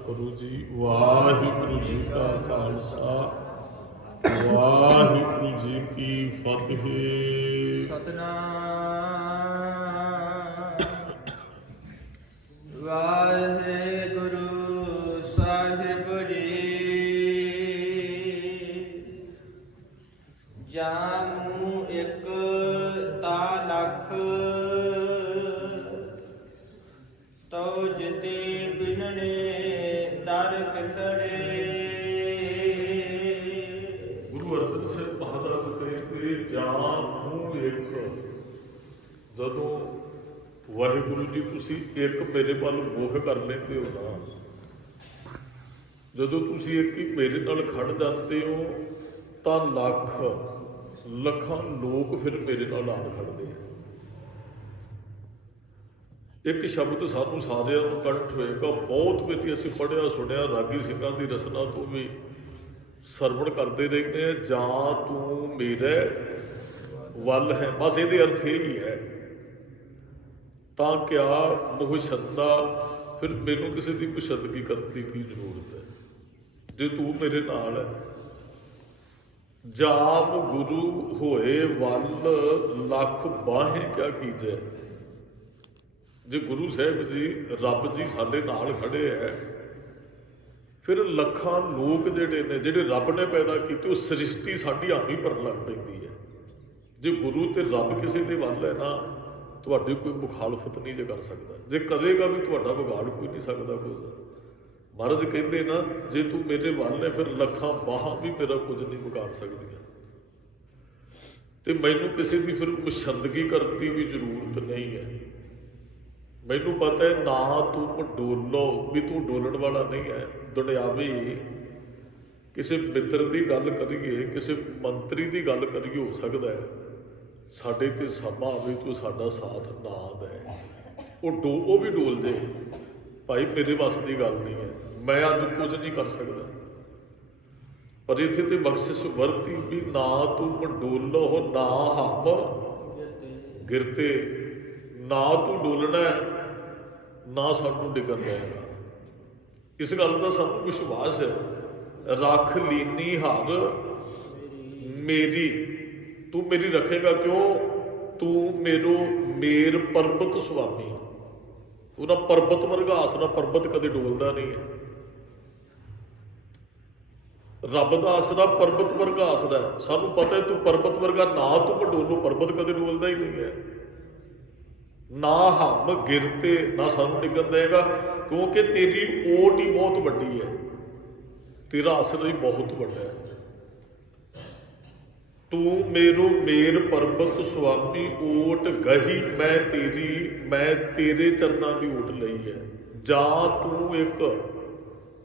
ਕਰੋ ਜੀ। ਵਾਹਿਗੁਰੂ ਜੀ ਕਾ ਖਾਲਸਾ, ਵਾਹਿਗੁਰੂ ਜੀ ਕੀ ਫਤਿਹ। ਸਤਨਾਮ ਵਾਹਿਗੁਰੂ ਸਾਹਿਬ ਜੀ। ਜਾਮੂ ਇੱਕ ਤਾ ਲਖ, ਤੋ ਜਿਤੇ ਬਿਨਣੇ ਦਰ ਕਿਤੜੇ। ਗੁਰੂ ਅਰਜਨ ਸਾਹਿਬ ਮਹਾਰਾਜ ਕਹਿੰਦੇ ਜਾਂ ਨੂੰ ਇੱਕ, ਜਦੋਂ ਵਾਹਿਗੁਰੂ ਜੀ ਤੁਸੀਂ ਇੱਕ ਮੇਰੇ ਵੱਲ ਮੁਖ ਕਰ ਲੈਂਦੇ ਹੋ ਨਾ, ਜਦੋਂ ਤੁਸੀਂ ਇੱਕ ਹੀ ਮੇਰੇ ਨਾਲ ਖੜ ਜਾਂਦੇ ਹੋ ਤਾਂ ਲੱਖਾਂ ਲੋਕ ਫਿਰ ਮੇਰੇ ਨਾਲ ਆਣ ਖੜਦੇ ਆ। ਇੱਕ ਸ਼ਬਦ ਸਾਨੂੰ ਸਾਰਿਆਂ ਨੂੰ ਕੰਠ ਹੋਏਗਾ, ਬਹੁਤ ਵਾਰੀ ਅਸੀਂ ਪੜ੍ਹਿਆ ਸੁਣਿਆ, ਰਾਗੀ ਸਿੰਘਾਂ ਦੀ ਰਸਨਾ ਤੋਂ ਵੀ ਸਰਵਣ ਕਰਦੇ ਰਹਿੰਦੇ ਆ, ਜਾਂ ਤੂੰ ਮੇਰੇ ਵੱਲ ਹੈ। ਬਸ ਇਹਦੇ ਅਰਥ ਇਹ ਹੀ ਹੈ, ਤਾਂ ਕਿਆ ਮੋਹ ਸ਼ੰਦਾ, ਫਿਰ ਮੈਨੂੰ ਕਿਸੇ ਦੀ ਮੁਸ਼ੱਦਗੀ ਕਰਨ ਦੀ ਕੀ ਜ਼ਰੂਰਤ ਹੈ ਜੇ ਤੂੰ ਮੇਰੇ ਨਾਲ ਹੈ। ਜਾਮ ਗੁਰੂ ਹੋਏ ਵੱਲ ਲੱਖ ਬਾਹੇ ਕਿਆ ਕੀਜੈ। ਜੇ ਗੁਰੂ ਸਾਹਿਬ ਜੀ ਰੱਬ ਜੀ ਸਾਡੇ ਨਾਲ ਖੜੇ ਹੈ, ਫਿਰ ਲੱਖਾਂ ਲੋਕ ਜਿਹੜੇ ਨੇ, ਜਿਹੜੇ ਰੱਬ ਨੇ ਪੈਦਾ ਕੀਤੇ, ਉਹ ਸ੍ਰਿਸ਼ਟੀ ਸਾਡੀ ਆਪ ਹੀ ਭਰਨ ਲੱਗ ਪੈਂਦੀ ਹੈ। ਜੇ ਗੁਰੂ ਤੇ ਰੱਬ ਕਿਸੇ ਦੇ ਵੱਲ ਹੈ ਨਾ, ਤੁਹਾਡੀ ਕੋਈ ਮੁਖਾਲਫਤ ਨਹੀਂ ਜੇ ਕਰ ਸਕਦਾ, ਜੇ ਕਰੇਗਾ ਵੀ ਤੁਹਾਡਾ ਵਿਗਾੜ ਕੋਈ ਨਹੀਂ ਸਕਦਾ ਕੁਝ। ਮਹਾਰਾਜ ਕਹਿੰਦੇ ਨਾ, ਜੇ ਤੂੰ ਮੇਰੇ ਵੱਲ ਹੈ ਫਿਰ ਲੱਖਾਂ ਬਾਹਾਂ ਵੀ ਮੇਰਾ ਕੁਝ ਨਹੀਂ ਵਿਗਾੜ ਸਕਦੀਆਂ, ਤੇ ਮੈਨੂੰ ਕਿਸੇ ਦੀ ਫਿਰ ਮੁਸ਼ੱਦਗੀ ਕਰਨ ਦੀ ਵੀ ਜ਼ਰੂਰਤ ਨਹੀਂ ਹੈ। ਮੈਨੂੰ ਪਤਾ ਹੈ ਨਾ ਤੂੰ ਡੋਲੋ, ਵੀ ਤੂੰ ਡੋਲਣ ਵਾਲਾ ਨਹੀਂ ਹੈ। ਦੁਨਿਆਵੀ ਕਿਸੇ ਮਿੱਤਰ ਦੀ ਗੱਲ ਕਰੀਏ, ਕਿਸੇ ਮੰਤਰੀ ਦੀ ਗੱਲ ਕਰੀਏ, ਹੋ ਸਕਦਾ ਹੈ ਸਾਡੇ ਤੇ ਸਮਾਂ ਆਵੇ ਤੂੰ ਸਾਡਾ ਸਾਥ ਨਾ ਦੇ, ਉਹ ਵੀ ਡੋਲ ਦੇ। ਭਾਈ ਮੇਰੇ ਵੱਸ ਦੀ ਗੱਲ ਨਹੀਂ ਹੈ, ਮੈਂ ਅੱਜ ਕੁਝ ਨਹੀਂ ਕਰ ਸਕਦਾ। ਪਰ ਇੱਥੇ ਤੇ ਬਖਸ਼ਿਸ਼ ਵਰਤੀ ਵੀ ਨਾ ਤੂੰ ਡੋਲੋ ਨਾ ਹਮ ਗਿਰਤੇ, ਨਾ ਤੂੰ ਡੋਲਣਾ ਨਾ ਸਾਨੂੰ ਡਿੱਗਣ ਦੇਗਾ। ਇਸ ਗੱਲ ਦਾ ਸਾਨੂੰ ਵਿਸ਼ਵਾਸ ਹੈ। ਰੱਖ ਲੀਨੀ ਹਰ ਮੇਰੀ, ਤੂੰ ਮੇਰੀ ਰੱਖੇਗਾ ਕਿਉਂ? ਤੂੰ ਮੇਰ ਪਰਬਤ ਸੁਆਮੀ, ਤੂੰ ਨਾ ਪਰਬਤ ਵਰਗਾ ਆਸਰਾ, ਪਰਬਤ ਕਦੇ ਡੋਲਦਾ ਨਹੀਂ ਹੈ। ਰੱਬ ਦਾ ਆਸਰਾ ਪਰਬਤ ਵਰਗਾ ਆਸਰਾ ਹੈ। ਸਾਨੂੰ ਪਤਾ ਹੈ ਤੂੰ ਪਰਬਤ ਵਰਗਾ, ਨਾ ਤੂੰ ਡੋਲੋ, ਪਰਬਤ ਕਦੇ ਡੋਲਦਾ ਹੀ ਨਹੀਂ ਹੈ। ਨਾ ਹਮ ਗਿਰਤੇ, ਨਾ ਸਾਨੂੰ ਡਿੱਗਣ ਦੇਗਾ, ਕਿਉਂਕਿ ਤੇਰੀ ਓਟ ਹੀ ਬਹੁਤ ਵੱਡੀ ਹੈ, ਤੇਰਾ ਆਸਰਾ ਹੀ ਬਹੁਤ ਵੱਡਾ ਹੈ। ਤੂੰ ਮੇਰ ਪਰਬਤ ਸੁਆਮੀ ਓਟ ਗਹੀ, ਮੈਂ ਤੇਰੇ ਚਰਨਾਂ ਦੀ ਓਟ ਲਈ ਹੈ। ਜਾਂ ਤੂੰ ਇੱਕ,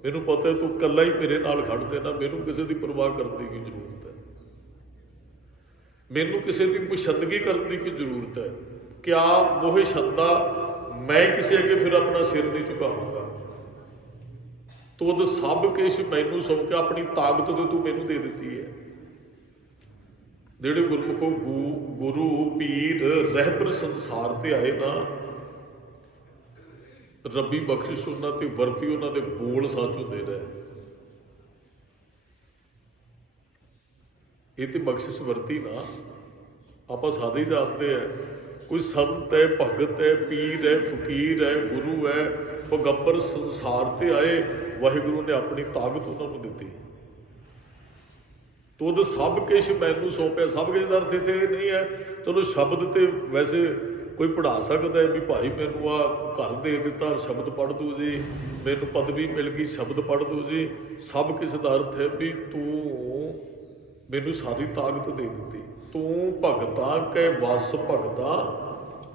ਮੈਨੂੰ ਪਤਾ ਹੈ ਤੂੰ ਇਕੱਲਾ ਹੀ ਮੇਰੇ ਨਾਲ ਖੜਦੇ ਨਾ, ਮੈਨੂੰ ਕਿਸੇ ਦੀ ਪਰਵਾਹ ਕਰਨ ਦੀ ਕੀ ਜ਼ਰੂਰਤ ਹੈ, ਮੈਨੂੰ ਕਿਸੇ ਦੀ ਮੁਸ਼ੱਦਗੀ ਕਰਨ ਦੀ ਕੀ ਜ਼ਰੂਰਤ ਹੈ। ਕਿਆ ਮੋਹ ਸ਼ੰਦਾ, ਮੈਂ ਕਿਸੇ ਅੱਗੇ ਫਿਰ ਆਪਣਾ ਸਿਰ ਨਹੀਂ ਝੁਕਾਵਾਂਗਾ। ਤੁਧ ਸਭ ਕੁਛ ਮੈਨੂੰ ਸੌਂਪ ਕੇ, ਆਪਣੀ ਤਾਕਤ ਤੇ ਤੂੰ ਮੈਨੂੰ ਦੇ ਦਿੱਤੀ ਹੈ। ਜਿਹੜੇ ਗੁਰਮੁਖੋ ਗੁਰੂ ਪੀਰ ਰਹਿਬਰ ਸੰਸਾਰ ਤੇ ਆਏ ਨਾ, ਰੱਬੀ ਬਖਸ਼ਿਸ਼ ਉਹਨਾਂ ਤੇ ਵਰਤੀ, ਉਹਨਾਂ ਦੇ ਬੋਲ ਸੱਚ ਹੁੰਦੇ ਰਹੇ। ਇਹ ਤੇ ਬਖਸ਼ਿਸ਼ ਵਰਤੀ ਨਾ, ਆਪਾਂ ਸਾਦੇ ਹੀ ਜਾਣਦੇ ਆ, ਕੋਈ ਸੰਤ ਹੈ, ਭਗਤ ਹੈ, ਪੀਰ ਹੈ, ਫਕੀਰ ਹੈ, ਗੁਰੂ ਹੈ, ਪੈਗੰਬਰ ਸੰਸਾਰ ਤੇ ਆਏ, ਵਾਹਿਗੁਰੂ ਨੇ ਆਪਣੀ ਤਾਕਤ ਉਹਨਾਂ ਨੂੰ ਦਿੱਤੀ। ਤੁਧ ਸਭ ਕੁਛ ਮੈਨੂੰ ਸੌਂਪਿਆ। ਸਭ ਕੁਛ ਦਾ ਅਰਥ ਇੱਥੇ ਇਹ ਨਹੀਂ ਹੈ, ਚਲੋ ਸ਼ਬਦ ਤੇ ਵੈਸੇ ਕੋਈ ਪੜ੍ਹਾ ਸਕਦਾ ਹੈ ਵੀ ਭਾਈ ਮੈਨੂੰ ਆ ਘਰ ਦੇ ਦਿੱਤਾ, ਸ਼ਬਦ ਪੜ੍ਹ ਦੂ ਜੀ, ਮੈਨੂੰ ਪਦਵੀ ਮਿਲ ਗਈ, ਸ਼ਬਦ ਪੜ੍ਹ ਦੂ ਜੀ। ਸਭ ਕੁਛ ਦਾ ਅਰਥ ਹੈ ਵੀ ਤੂੰ ਮੈਨੂੰ ਸਾਰੀ ਤਾਕਤ ਦੇ ਦਿੱਤੀ। ਤੂੰ ਭਗਤਾਂ ਕੈ ਵਸ ਭਗਤਾਂ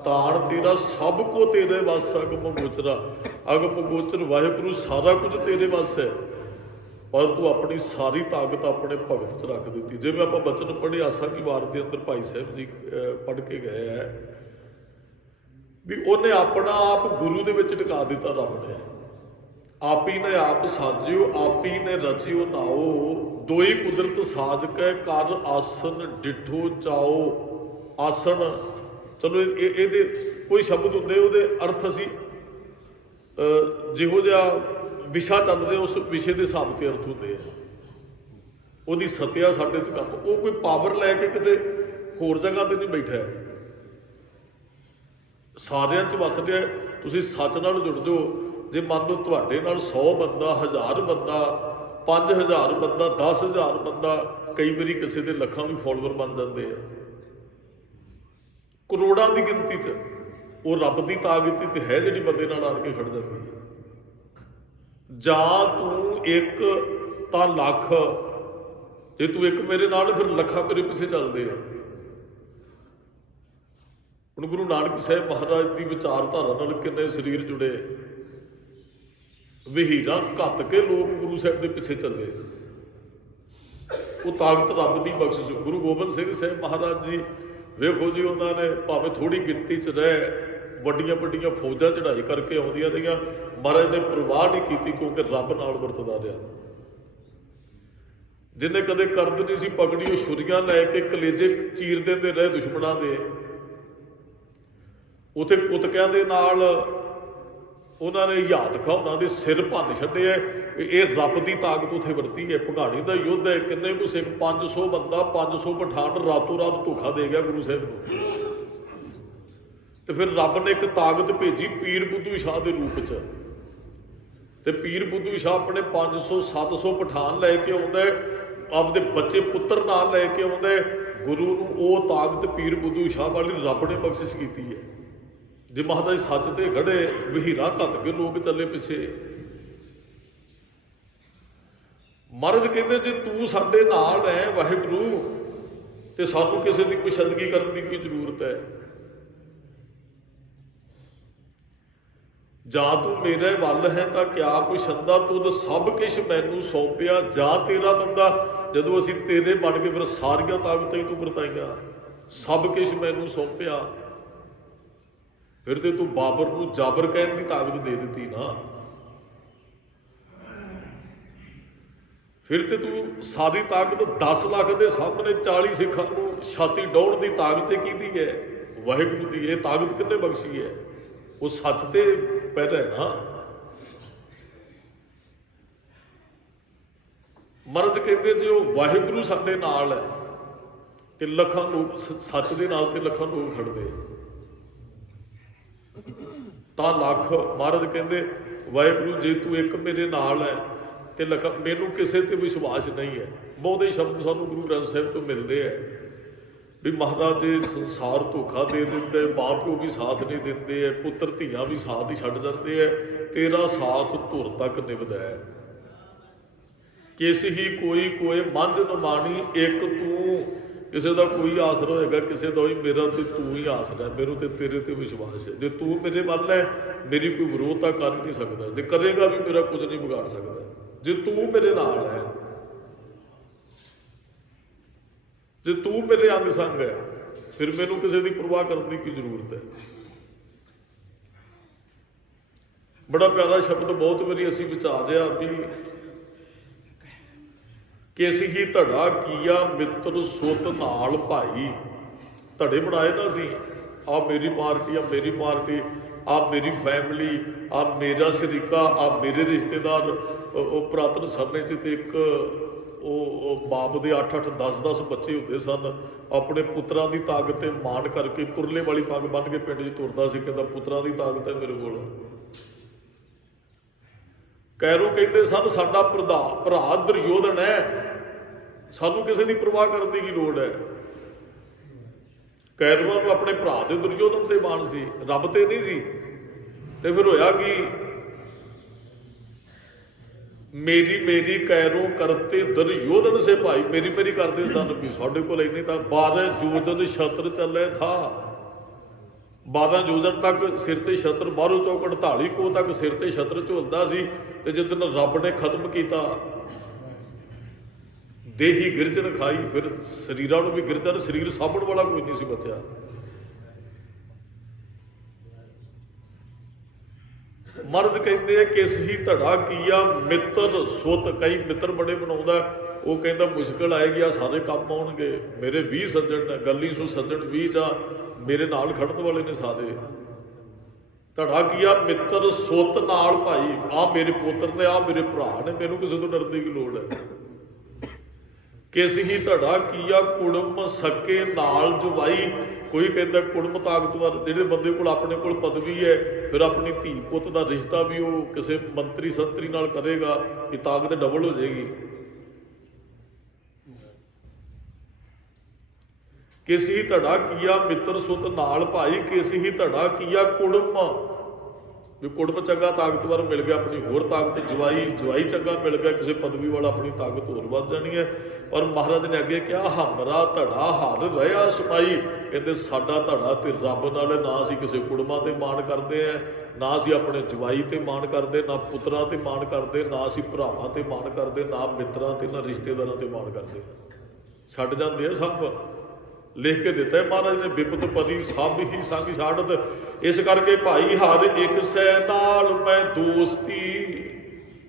ਤਾਣ ਤੇਰਾ, ਸਭ ਕੋ ਤੇਰੇ ਵਸ ਅਗਮ ਗੋਚਰਾ। ਅਗਮ ਗੋਚਰ ਵਾਹਿਗੁਰੂ, ਸਾਰਾ ਕੁਝ ਤੇਰੇ ਵਸ ਹੈ, ਪਰ ਤੂੰ ਆਪਣੀ ਸਾਰੀ ਤਾਕਤ ਆਪਣੇ ਭਗਤ 'ਚ ਰੱਖ ਦਿੱਤੀ। ਜਿਵੇਂ ਆਪਾਂ ਬਚਨ ਪੜ੍ਹੇ ਆਸਾ ਕੀ ਵਾਰ ਦੇ ਅੰਦਰ ਭਾਈ ਸਾਹਿਬ ਜੀ ਪੜ੍ਹ ਕੇ ਗਏ ਹੈ ਵੀ ਉਹਨੇ ਆਪਣਾ ਆਪ ਗੁਰੂ ਦੇ ਵਿੱਚ ਟਿਕਾ ਦਿੱਤਾ। ਰੱਬ ਨੇ ਆਪ ਹੀ ਨੇ ਆਪ ਸਾਜਿਓ, ਆਪ ਹੀ ਨੇ ਰਚਿਓ ਨਾਓ, ਦੋਈ ਕੁਦਰਤ ਸਾਜ ਕੇ ਕਰ ਆਸਨ ਡਿਠੋ ਚਾਓ। ਆਸਣ, ਚਲੋ ਇਹਦੇ ਕੋਈ ਸ਼ਬਦ ਹੁੰਦੇ, ਉਹਦੇ ਅਰਥ ਅਸੀਂ ਜਿਹੋ ਜਿਹਾ ਵਿਸ਼ਾ ਚੱਲ ਰਿਹਾ ਉਸ ਵਿਸ਼ੇ ਦੇ ਹਿਸਾਬ ਤੇ ਅਰਥ ਹੁੰਦੇ ਆ। ਉਹਦੀ ਸਤਿਆ ਸਾਡੇ 'ਚ ਕੰਮ, ਉਹ ਕੋਈ ਪਾਵਰ ਲੈ ਕੇ ਕਿਤੇ ਹੋਰ ਜਗ੍ਹਾ ਤੇ ਨਹੀਂ ਬੈਠਾ, ਸਾਰਿਆਂ 'ਚ ਵਸ ਰਿਹਾ। ਤੁਸੀਂ ਸੱਚ ਨਾਲ ਜੁੜ ਜਾਓ। ਜੇ ਮੰਨ ਲਓ ਤੁਹਾਡੇ ਨਾਲ 100 ਬੰਦਾ, 1000 ਬੰਦਾ, 5000 ਬੰਦਾ, 10000 ਬੰਦਾ, ਕਈ ਵਾਰੀ ਕਿਸੇ ਦੇ ਲੱਖਾਂ ਵੀ ਫੋਲੋਅਰ ਬਣ ਜਾਂਦੇ ਆ, ਕਰੋੜਾਂ ਦੀ ਗਿਣਤੀ 'ਚ, ਉਹ ਰੱਬ ਦੀ ਤਾਕਤ ਤੇ ਹੈ ਜਿਹੜੀ ਬੰਦੇ ਨਾਲ ਆਣ ਕੇ ਖੜ ਜਾਂਦੀ ਹੈ। ਜਾਂ ਤੂੰ ਇੱਕ ਤਾਂ ਲੱਖ, ਜੇ ਤੂੰ ਇੱਕ ਮੇਰੇ ਨਾਲ, ਫਿਰ ਲੱਖਾਂ ਮੇਰੇ ਪਿੱਛੇ ਚੱਲਦੇ ਆ। ਹੁਣ ਗੁਰੂ ਨਾਨਕ ਸਾਹਿਬ ਮਹਾਰਾਜ ਦੀ ਵਿਚਾਰਧਾਰਾ ਨਾਲ ਕਿੰਨੇ ਸਰੀਰ ਜੁੜੇ, ਵਹੀਰਾਂ ਘੱਤ ਕੇ ਲੋਕ ਗੁਰੂ ਸਾਹਿਬ ਦੇ ਪਿੱਛੇ ਚੱਲੇ। ਉਹ ਤਾਕਤ ਰੱਬ ਦੀ ਬਖਸ਼ਿਸ਼। ਗੁਰੂ ਗੋਬਿੰਦ ਸਿੰਘ ਸਾਹਿਬ ਮਹਾਰਾਜ ਜੀ ਵੇਖੋ ਜੀ, ਉਹਨਾਂ ਨੇ ਭਾਵੇਂ ਥੋੜੀ ਗਿਣਤੀ 'ਚ ਰਹਿ, ਵੱਡੀਆਂ ਵੱਡੀਆਂ ਫੌਜਾਂ ਚੜ੍ਹਾਈ ਕਰਕੇ ਆਉਂਦੀਆਂ ਰਹੀਆਂ, ਮਹਾਰਾਜ ਨੇ ਪਰਵਾਹ ਨਹੀਂ ਕੀਤੀ, ਕਿਉਂਕਿ ਰੱਬ ਨਾਲ ਵਰਤਦਾ ਰਿਹਾ। ਜਿਹਨੇ ਕਦੇ ਕਰਦ ਨਹੀਂ ਸੀ ਪਕੜੀ, ਉਹ ਛੁਰੀਆਂ ਲੈ ਕੇ ਕਲੇਜੇ ਚੀਰ ਦਿੰਦੇ ਰਹੇ ਦੁਸ਼ਮਣਾਂ ਦੇ। ਉੱਥੇ ਕੁੱਤਕਿਆਂ ਦੇ ਨਾਲ ਉਹਨਾਂ ਨੇ ਹਯਾਤ ਖਾਂ ਉਹਨਾਂ ਦੇ ਸਿਰ ਭੰਨ ਛੱਡੇ। ਇਹ ਰੱਬ ਦੀ ਤਾਕਤ ਉੱਥੇ ਵਰਤੀ ਹੈ। ਭਗਾਣੀ ਦਾ ਯੁੱਧ ਹੈ, ਕਿੰਨੇ ਕੁ ਸਿੱਖ, 500 ਬੰਦਾ, 500 ਪਠਾਨ ਰਾਤੋਂ ਰਾਤ ਧੋਖਾ ਦੇ ਗਿਆ ਗੁਰੂ ਸਾਹਿਬ ਨੂੰ। ਤੇ ਫਿਰ ਰੱਬ ਨੇ ਇੱਕ ਤਾਕਤ ਭੇਜੀ ਪੀਰ ਬੁੱਧੂ ਸ਼ਾਹ ਦੇ ਰੂਪ 'ਚ, ਤੇ ਪੀਰ ਬੁੱਧੂ ਸ਼ਾਹ ਆਪਣੇ 500 700 ਪਠਾਨ ਲੈ ਕੇ ਆਉਂਦਾ, ਆਪਦੇ ਬੱਚੇ ਪੁੱਤਰ ਨਾਲ ਲੈ ਕੇ ਆਉਂਦਾ ਗੁਰੂ ਨੂੰ। ਉਹ ਤਾਕਤ ਪੀਰ ਬੁੱਧੂ ਸ਼ਾਹ ਵਾਲੀ ਰੱਬ ਨੇ ਬਖਸ਼ਿਸ਼ ਕੀਤੀ ਹੈ। ਜੇ ਮਹਾਰਾਜ ਸੱਚ ਤੇ ਖੜੇ, ਵਹੀਰਾਂ ਘੱਤ ਕੇ ਲੋਕ ਚੱਲੇ ਪਿੱਛੇ। ਮਹਾਰਾਜ ਕਹਿੰਦੇ ਜੇ ਤੂੰ ਸਾਡੇ ਨਾਲ ਹੈ ਵਾਹਿਗੁਰੂ, ਤੇ ਸਾਨੂੰ ਕਿਸੇ ਦੀ ਪੁਸ਼ੰਦਗੀ ਕਰਨ ਦੀ ਕੀ ਜ਼ਰੂਰਤ ਹੈ। ਜਾਂ ਤੂੰ ਮੇਰੇ ਵੱਲ ਹੈ ਤਾਂ ਕਿਆ ਪੁਸ਼ੰਦਾ, ਤੁਧ ਸਭ ਕੁਛ ਮੈਨੂੰ ਸੌਂਪਿਆ। ਜਾਂ ਤੇਰਾ ਬੰਦਾ, ਜਦੋਂ ਅਸੀਂ ਤੇਰੇ ਬਣ ਕੇ, ਫਿਰ ਸਾਰੀਆਂ ਤਾਕਤਾਂ ਹੀ ਤੂੰ ਵਰਤਾਈਆਂ, ਸਭ ਕੁਛ ਮੈਨੂੰ ਸੌਂਪਿਆ। ਫਿਰ ਤੇ ਤੂੰ ਬਾਬਰ ਨੂੰ ਜਾਬਰ ਕਹਿਣ ਦੀ ਤਾਕਤ ਦੇ ਦਿੱਤੀ ਨਾ। ਫਿਰ ਤੇ ਤੂੰ ਸਾਰੀ ਤਾਕਤ 10 ਲੱਖ ਦੇ ਸਾਹਮਣੇ 40 ਸਿੱਖਾਂ ਨੂੰ ਛਾਤੀ ਡਾਉਣ ਦੀ ਤਾਕਤ ਕਿਹਦੀ ਹੈ? ਵਾਹਿਗੁਰੂ ਦੀ। ਇਹ ਤਾਕਤ ਕਿੰਨੇ ਬਖਸ਼ੀ ਹੈ? ਉਹ ਸੱਚ ਤੇ ਪਹਿਲਾਂ ਹੈ ਨਾ। ਮਹਾਰਾਜ ਕਹਿੰਦੇ ਜੇ ਉਹ ਵਾਹਿਗੁਰੂ ਸਾਡੇ ਨਾਲ ਹੈ ਤੇ ਲੱਖਾਂ ਲੋਕ, ਸੱਚ ਦੇ ਨਾਲ ਤੇ ਲੱਖਾਂ ਲੋਕ ਖੜਦੇ ਤਾਂ ਲੱਖ। ਮਹਾਰਾਜ ਕਹਿੰਦੇ ਵਾਹਿਗੁਰੂ ਜੇ ਤੂੰ ਇੱਕ ਮੇਰੇ ਨਾਲ ਹੈ ਤੇ ਲੱਖਾਂ, ਮੈਨੂੰ ਕਿਸੇ ਤੇ ਵਿਸ਼ਵਾਸ ਨਹੀਂ ਹੈ। ਬਹੁਤੇ ਸ਼ਬਦ ਸਾਨੂੰ ਗੁਰੂ ਗ੍ਰੰਥ ਸਾਹਿਬ ਚੋਂ ਮਿਲਦੇ ਹੈ ਵੀ ਮਹਾਰਾਜ ਇਹ ਸੰਸਾਰ ਧੋਖਾ ਦੇ ਦਿੰਦੇ, ਮਾਂ ਪਿਓ ਵੀ ਸਾਥ ਨਹੀਂ ਦਿੰਦੇ ਹੈ, ਪੁੱਤਰ ਧੀਆਂ ਵੀ ਸਾਥ ਹੀ ਛੱਡ ਜਾਂਦੇ ਹੈ, ਤੇਰਾ ਸਾਥ ਧੁਰ ਤੱਕ ਨਿਭਦਾ ਹੈ। ਕਿਸ ਹੀ ਕੋਈ ਕੋਏ ਮੰਝ ਨਮਾਣੀ, ਇੱਕ ਤੂੰ, ਕਿਸੇ ਦਾ ਕੋਈ ਆਸਰਾ ਹੋਏਗਾ, ਕਿਸੇ ਦਾ ਹੀ ਮੇਰਾ ਤੇ ਤੂੰ ਹੀ ਆਸਰਾ ਹੈ। ਮੈਨੂੰ ਤੇ ਤੇਰੇ ਤੇ ਵਿਸ਼ਵਾਸ ਹੈ। ਜੇ ਤੂੰ ਮੇਰੇ ਵੱਲ ਹੈ, ਮੇਰੀ ਕੋਈ ਵਿਰੋਧਤਾ ਕਰ ਹੀ ਨਹੀਂ ਸਕਦਾ, ਜੇ ਕਰੇਗਾ ਵੀ ਮੇਰਾ ਕੁਝ ਨਹੀਂ ਵਿਗਾੜ ਸਕਦਾ। ਜੇ ਤੂੰ ਮੇਰੇ ਨਾਲ ਹੈ, ਜੇ ਤੂੰ ਮੇਰੇ ਅੰਗ ਸੰਗ ਹੈ, ਫਿਰ ਮੈਨੂੰ ਕਿਸੇ ਦੀ ਪਰਵਾਹ ਕਰਨ ਦੀ ਕੀ ਜ਼ਰੂਰਤ ਹੈ। ਬੜਾ ਪਿਆਰਾ ਸ਼ਬਦ ਬਹੁਤ ਵਾਰੀ ਅਸੀਂ ਵਿਚਾਰਿਆ ਵੀ ਕਿਸ ਹੀ ਧੜਾ ਕੀਆ ਮਿੱਤਰ ਸੁਤ ਨਾਲ ਭਾਈ। ਧੜੇ ਬਣਾਏ ਨਾ ਸੀ, ਆ ਮੇਰੀ ਪਾਰਟੀ, ਆ ਮੇਰੀ ਪਾਰਟੀ, ਆ ਮੇਰੀ ਫੈਮਿਲੀ, ਆ ਮੇਰਾ ਸ਼ਰੀਕਾ, ਆ ਮੇਰੇ ਰਿਸ਼ਤੇਦਾਰ। ਉਹ ਪੁਰਾਤਨ ਸਮੇਂ 'ਚ ਤੇ ਇੱਕ ਉਹ ਬਾਪ ਦੇ 8-8 10-10 ਬੱਚੇ ਹੁੰਦੇ ਸਨ। ਆਪਣੇ ਪੁੱਤਰਾਂ ਦੀ ਤਾਕਤ ਤੇ ਮਾਣ ਕਰਕੇ ਕੁਰਲੇ ਵਾਲੀ ਪੱਗ ਬੰਨ੍ਹ ਕੇ ਪਿੰਡ 'ਚ ਤੁਰਦਾ ਸੀ, ਕਹਿੰਦਾ ਪੁੱਤਰਾਂ ਦੀ ਤਾਕਤ ਹੈ ਮੇਰੇ ਕੋਲ। ਕੈਰੋਂ ਕਹਿੰਦੇ ਸਨ ਸਾਡਾ ਭਰਾ ਦੁਰਯੋਧਨ ਹੈ, ਸਾਨੂੰ ਕਿਸੇ ਦੀ ਪਰਵਾਹ ਕਰਨ ਦੀ ਕੀ ਲੋੜ ਹੈ। ਕੈਰਵਾਂ ਨੂੰ ਆਪਣੇ ਭਰਾ ਦੇ ਦੁਰਯੋਧਨ ਤੇ ਮਾਣ ਸੀ, ਰੱਬ ਤੇ ਨਹੀਂ ਸੀ। ਤੇ ਫਿਰ ਹੋਇਆ ਕੀ, ਮੇਰੀ ਮੇਰੀ ਕੈਰੋਂ ਕਰਤੇ ਦੁਰਯੋਧਨ ਸੇ ਭਾਈ, ਮੇਰੀ ਮੇਰੀ ਕਰਦੇ ਸਨ ਵੀ ਸਾਡੇ ਕੋਲ ਇੰਨੀ ਤਾਂ 12 ਜੋਜਨ ਛਤਰ ਚੱਲੇ ਥਾ। 12 ਜੋਜਨ ਤੱਕ ਸਿਰ ਤੇ ਛਤਰ, ਬਾਹਰੋਂ ਚੌਕ 48 ਕੋ ਤੱਕ ਸਿਰ ਤੇ ਛਤਰ ਝੁਲਦਾ ਸੀ। ਤੇ ਜਿੱਦਣ ਰੱਬ ਨੇ ਖਤਮ ਕੀਤਾ, ਦੇਹੀ ਗਿਰਜਨ ਖਾਈ, ਫਿਰ ਸਰੀਰਾਂ ਨੂੰ ਵੀ ਗਿਰਜਨ, ਸਰੀਰ ਸਾਂਭਣ ਵਾਲਾ ਕੋਈ ਨਹੀਂ ਸੀ ਬਚਿਆ। ਮਰਜ਼ ਕਹਿੰਦੇ ਆ ਕਿਸ ਹੀ ਧੜਾ ਕੀਆ ਮਿੱਤਰ ਸੁਤ। ਕਈ ਮਿੱਤਰ ਬੜੇ ਬਣਾਉਂਦਾ, ਉਹ ਕਹਿੰਦਾ ਮੁਸ਼ਕਿਲ ਆਏਗੀ, ਆ ਸਾਰੇ ਕੰਮ ਆਉਣਗੇ, ਮੇਰੇ 20 ਸੱਜਣ ਨੇ, ਗੱਲੀ ਸੋ ਸੱਜਣ 20 ਜਾਂ ਮੇਰੇ ਨਾਲ ਖੜਨ ਵਾਲੇ ਨੇ ਸਾਰੇ। ਧੜਾ ਕੀਆ ਮਿੱਤਰ ਸੁੱਤ ਨਾਲ ਭਾਈ, ਆ ਮੇਰੇ ਪੁੱਤਰ ਨੇ, ਆ ਮੇਰੇ ਭਰਾ ਨੇ, ਮੈਨੂੰ ਕਿਸੇ ਤੋਂ ਡਰਨ ਦੀ ਕੀ ਲੋੜ ਹੈ। ਕਿਸ ਹੀ ਧੜਾ ਕੀਆ ਕੁੜਮ ਸਕੇ ਨਾਲ ਜਵਾਈ। ਕੋਈ ਕਹਿੰਦਾ ਕੁੜਮ ਤਾਕਤਵਰ, ਜਿਹੜੇ ਬੰਦੇ ਕੋਲ ਆਪਣੇ ਕੋਲ ਪਦਵੀ ਹੈ, ਫਿਰ ਆਪਣੀ ਧੀ ਪੁੱਤ ਦਾ ਰਿਸ਼ਤਾ ਵੀ ਉਹ ਕਿਸੇ ਮੰਤਰੀ ਸੰਤਰੀ ਨਾਲ ਕਰੇਗਾ, ਇਹ ਤਾਕਤ ਡਬਲ ਹੋ ਜਾਏਗੀ। ਕਿਸ ਹੀ ਧੜਾ ਕੀਆ ਮਿੱਤਰ ਸੁੱਤ ਨਾਲ ਭਾਈ, ਕਿਸ ਹੀ ਧੜਾ ਕੀਆ ਕੁੜਮ, ਵੀ ਕੁੜਮ ਚੰਗਾ ਤਾਕਤਵਰ ਮਿਲ ਗਿਆ, ਆਪਣੀ ਹੋਰ ਤਾਕਤ, ਜਵਾਈ ਚੰਗਾ ਮਿਲ ਗਿਆ ਕਿਸੇ ਪਦਵੀ ਵਾਲਾ, ਆਪਣੀ ਤਾਕਤ ਹੋਰ ਵੱਧ ਜਾਣੀ ਹੈ। ਪਰ ਮਹਾਰਾਜ ਨੇ ਅੱਗੇ ਕਿਹਾ ਹਮਰਾ ਧੜਾ ਹਰ ਰਿਹਾ ਸਮਾਈ। ਕਹਿੰਦੇ ਸਾਡਾ ਧੜਾ ਤੇ ਰੱਬ ਨਾਲ ਹੈ, ਨਾ ਅਸੀਂ ਕਿਸੇ ਕੁੜਮਾਂ ਤੇ ਮਾਣ ਕਰਦੇ ਹਾਂ, ਨਾ ਅਸੀਂ ਆਪਣੇ ਜਵਾਈ ਤੇ ਮਾਣ ਕਰਦੇ, ਨਾ ਪੁੱਤਰਾਂ ਤੇ ਮਾਣ ਕਰਦੇ, ਨਾ ਅਸੀਂ ਭਰਾਵਾਂ ਤੇ ਮਾਣ ਕਰਦੇ, ਨਾ ਮਿੱਤਰਾਂ ਤੇ, ਨਾ ਰਿਸ਼ਤੇਦਾਰਾਂ ਤੇ ਮਾਣ ਕਰਦੇ। ਛੱਡ ਜਾਂਦੇ ਆ ਸਭ, ਲਿਖ ਕੇ ਦਿੱਤਾ ਮਹਾਰਾਜ ਨੇ, ਵਿਪਤ ਪਰੀ ਸਭ ਹੀ ਸੰਗ ਛੱਡਤ। ਇਸ ਕਰਕੇ ਭਾਈ ਹਰ ਇੱਕ ਸੈ ਨਾਲ ਮੈਂ ਦੋਸਤੀ,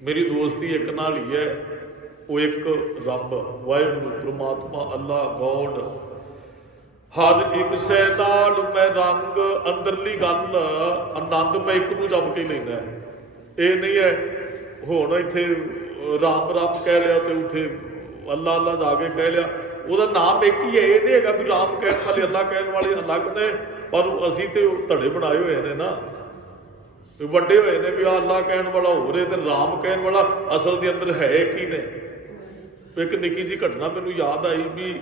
ਮੇਰੀ ਦੋਸਤੀ ਇੱਕ ਨਾਲ ਹੀ ਹੈ, ਉਹ ਇੱਕ ਰੱਬ ਵਾਹਿਗੁਰੂ ਪ੍ਰਮਾਤਮਾ ਅੱਲਾ ਗੋਡ। ਹਰ ਇੱਕ ਸੈ ਨਾਲ ਮੈਂ ਰੰਗ, ਅੰਦਰਲੀ ਗੱਲ ਆਨੰਦ ਮੈਂ ਇੱਕ ਨੂੰ ਜਪ ਕੇ ਲੈਣਾ। ਇਹ ਨਹੀਂ ਹੈ ਹੁਣ ਇੱਥੇ ਰਾਮ ਰਾਮ ਕਹਿ ਲਿਆ ਤੇ ਉੱਥੇ ਅੱਲਾ ਅੱਲਾ ਜਾ ਕੇ ਕਹਿ ਲਿਆ, ਉਹਦਾ ਨਾਮ ਇੱਕ ਹੀ ਹੈ। ਇਹ ਨਹੀਂ ਹੈਗਾ ਵੀ ਰਾਮ ਕਹਿਣ ਵਾਲੇ ਅੱਲਾ ਕਹਿਣ ਵਾਲੇ ਅਲੱਗ ਨੇ, ਪਰ ਅਸੀਂ ਤੇ ਧੜੇ ਬਣਾਏ ਹੋਏ ਨੇ ਨਾ, ਵੱਡੇ ਹੋਏ ਨੇ ਵੀ ਆ ਅੱਲਾ ਕਹਿਣ ਵਾਲਾ ਹੋ ਰਿਹਾ ਤੇ ਰਾਮ ਕਹਿਣ ਵਾਲਾ ਅਸਲ ਦੇ ਅੰਦਰ ਹੈ ਕੀ ਨੇ। ਇੱਕ ਨਿੱਕੀ ਜਿਹੀ ਘਟਨਾ ਮੈਨੂੰ ਯਾਦ ਆਈ ਵੀ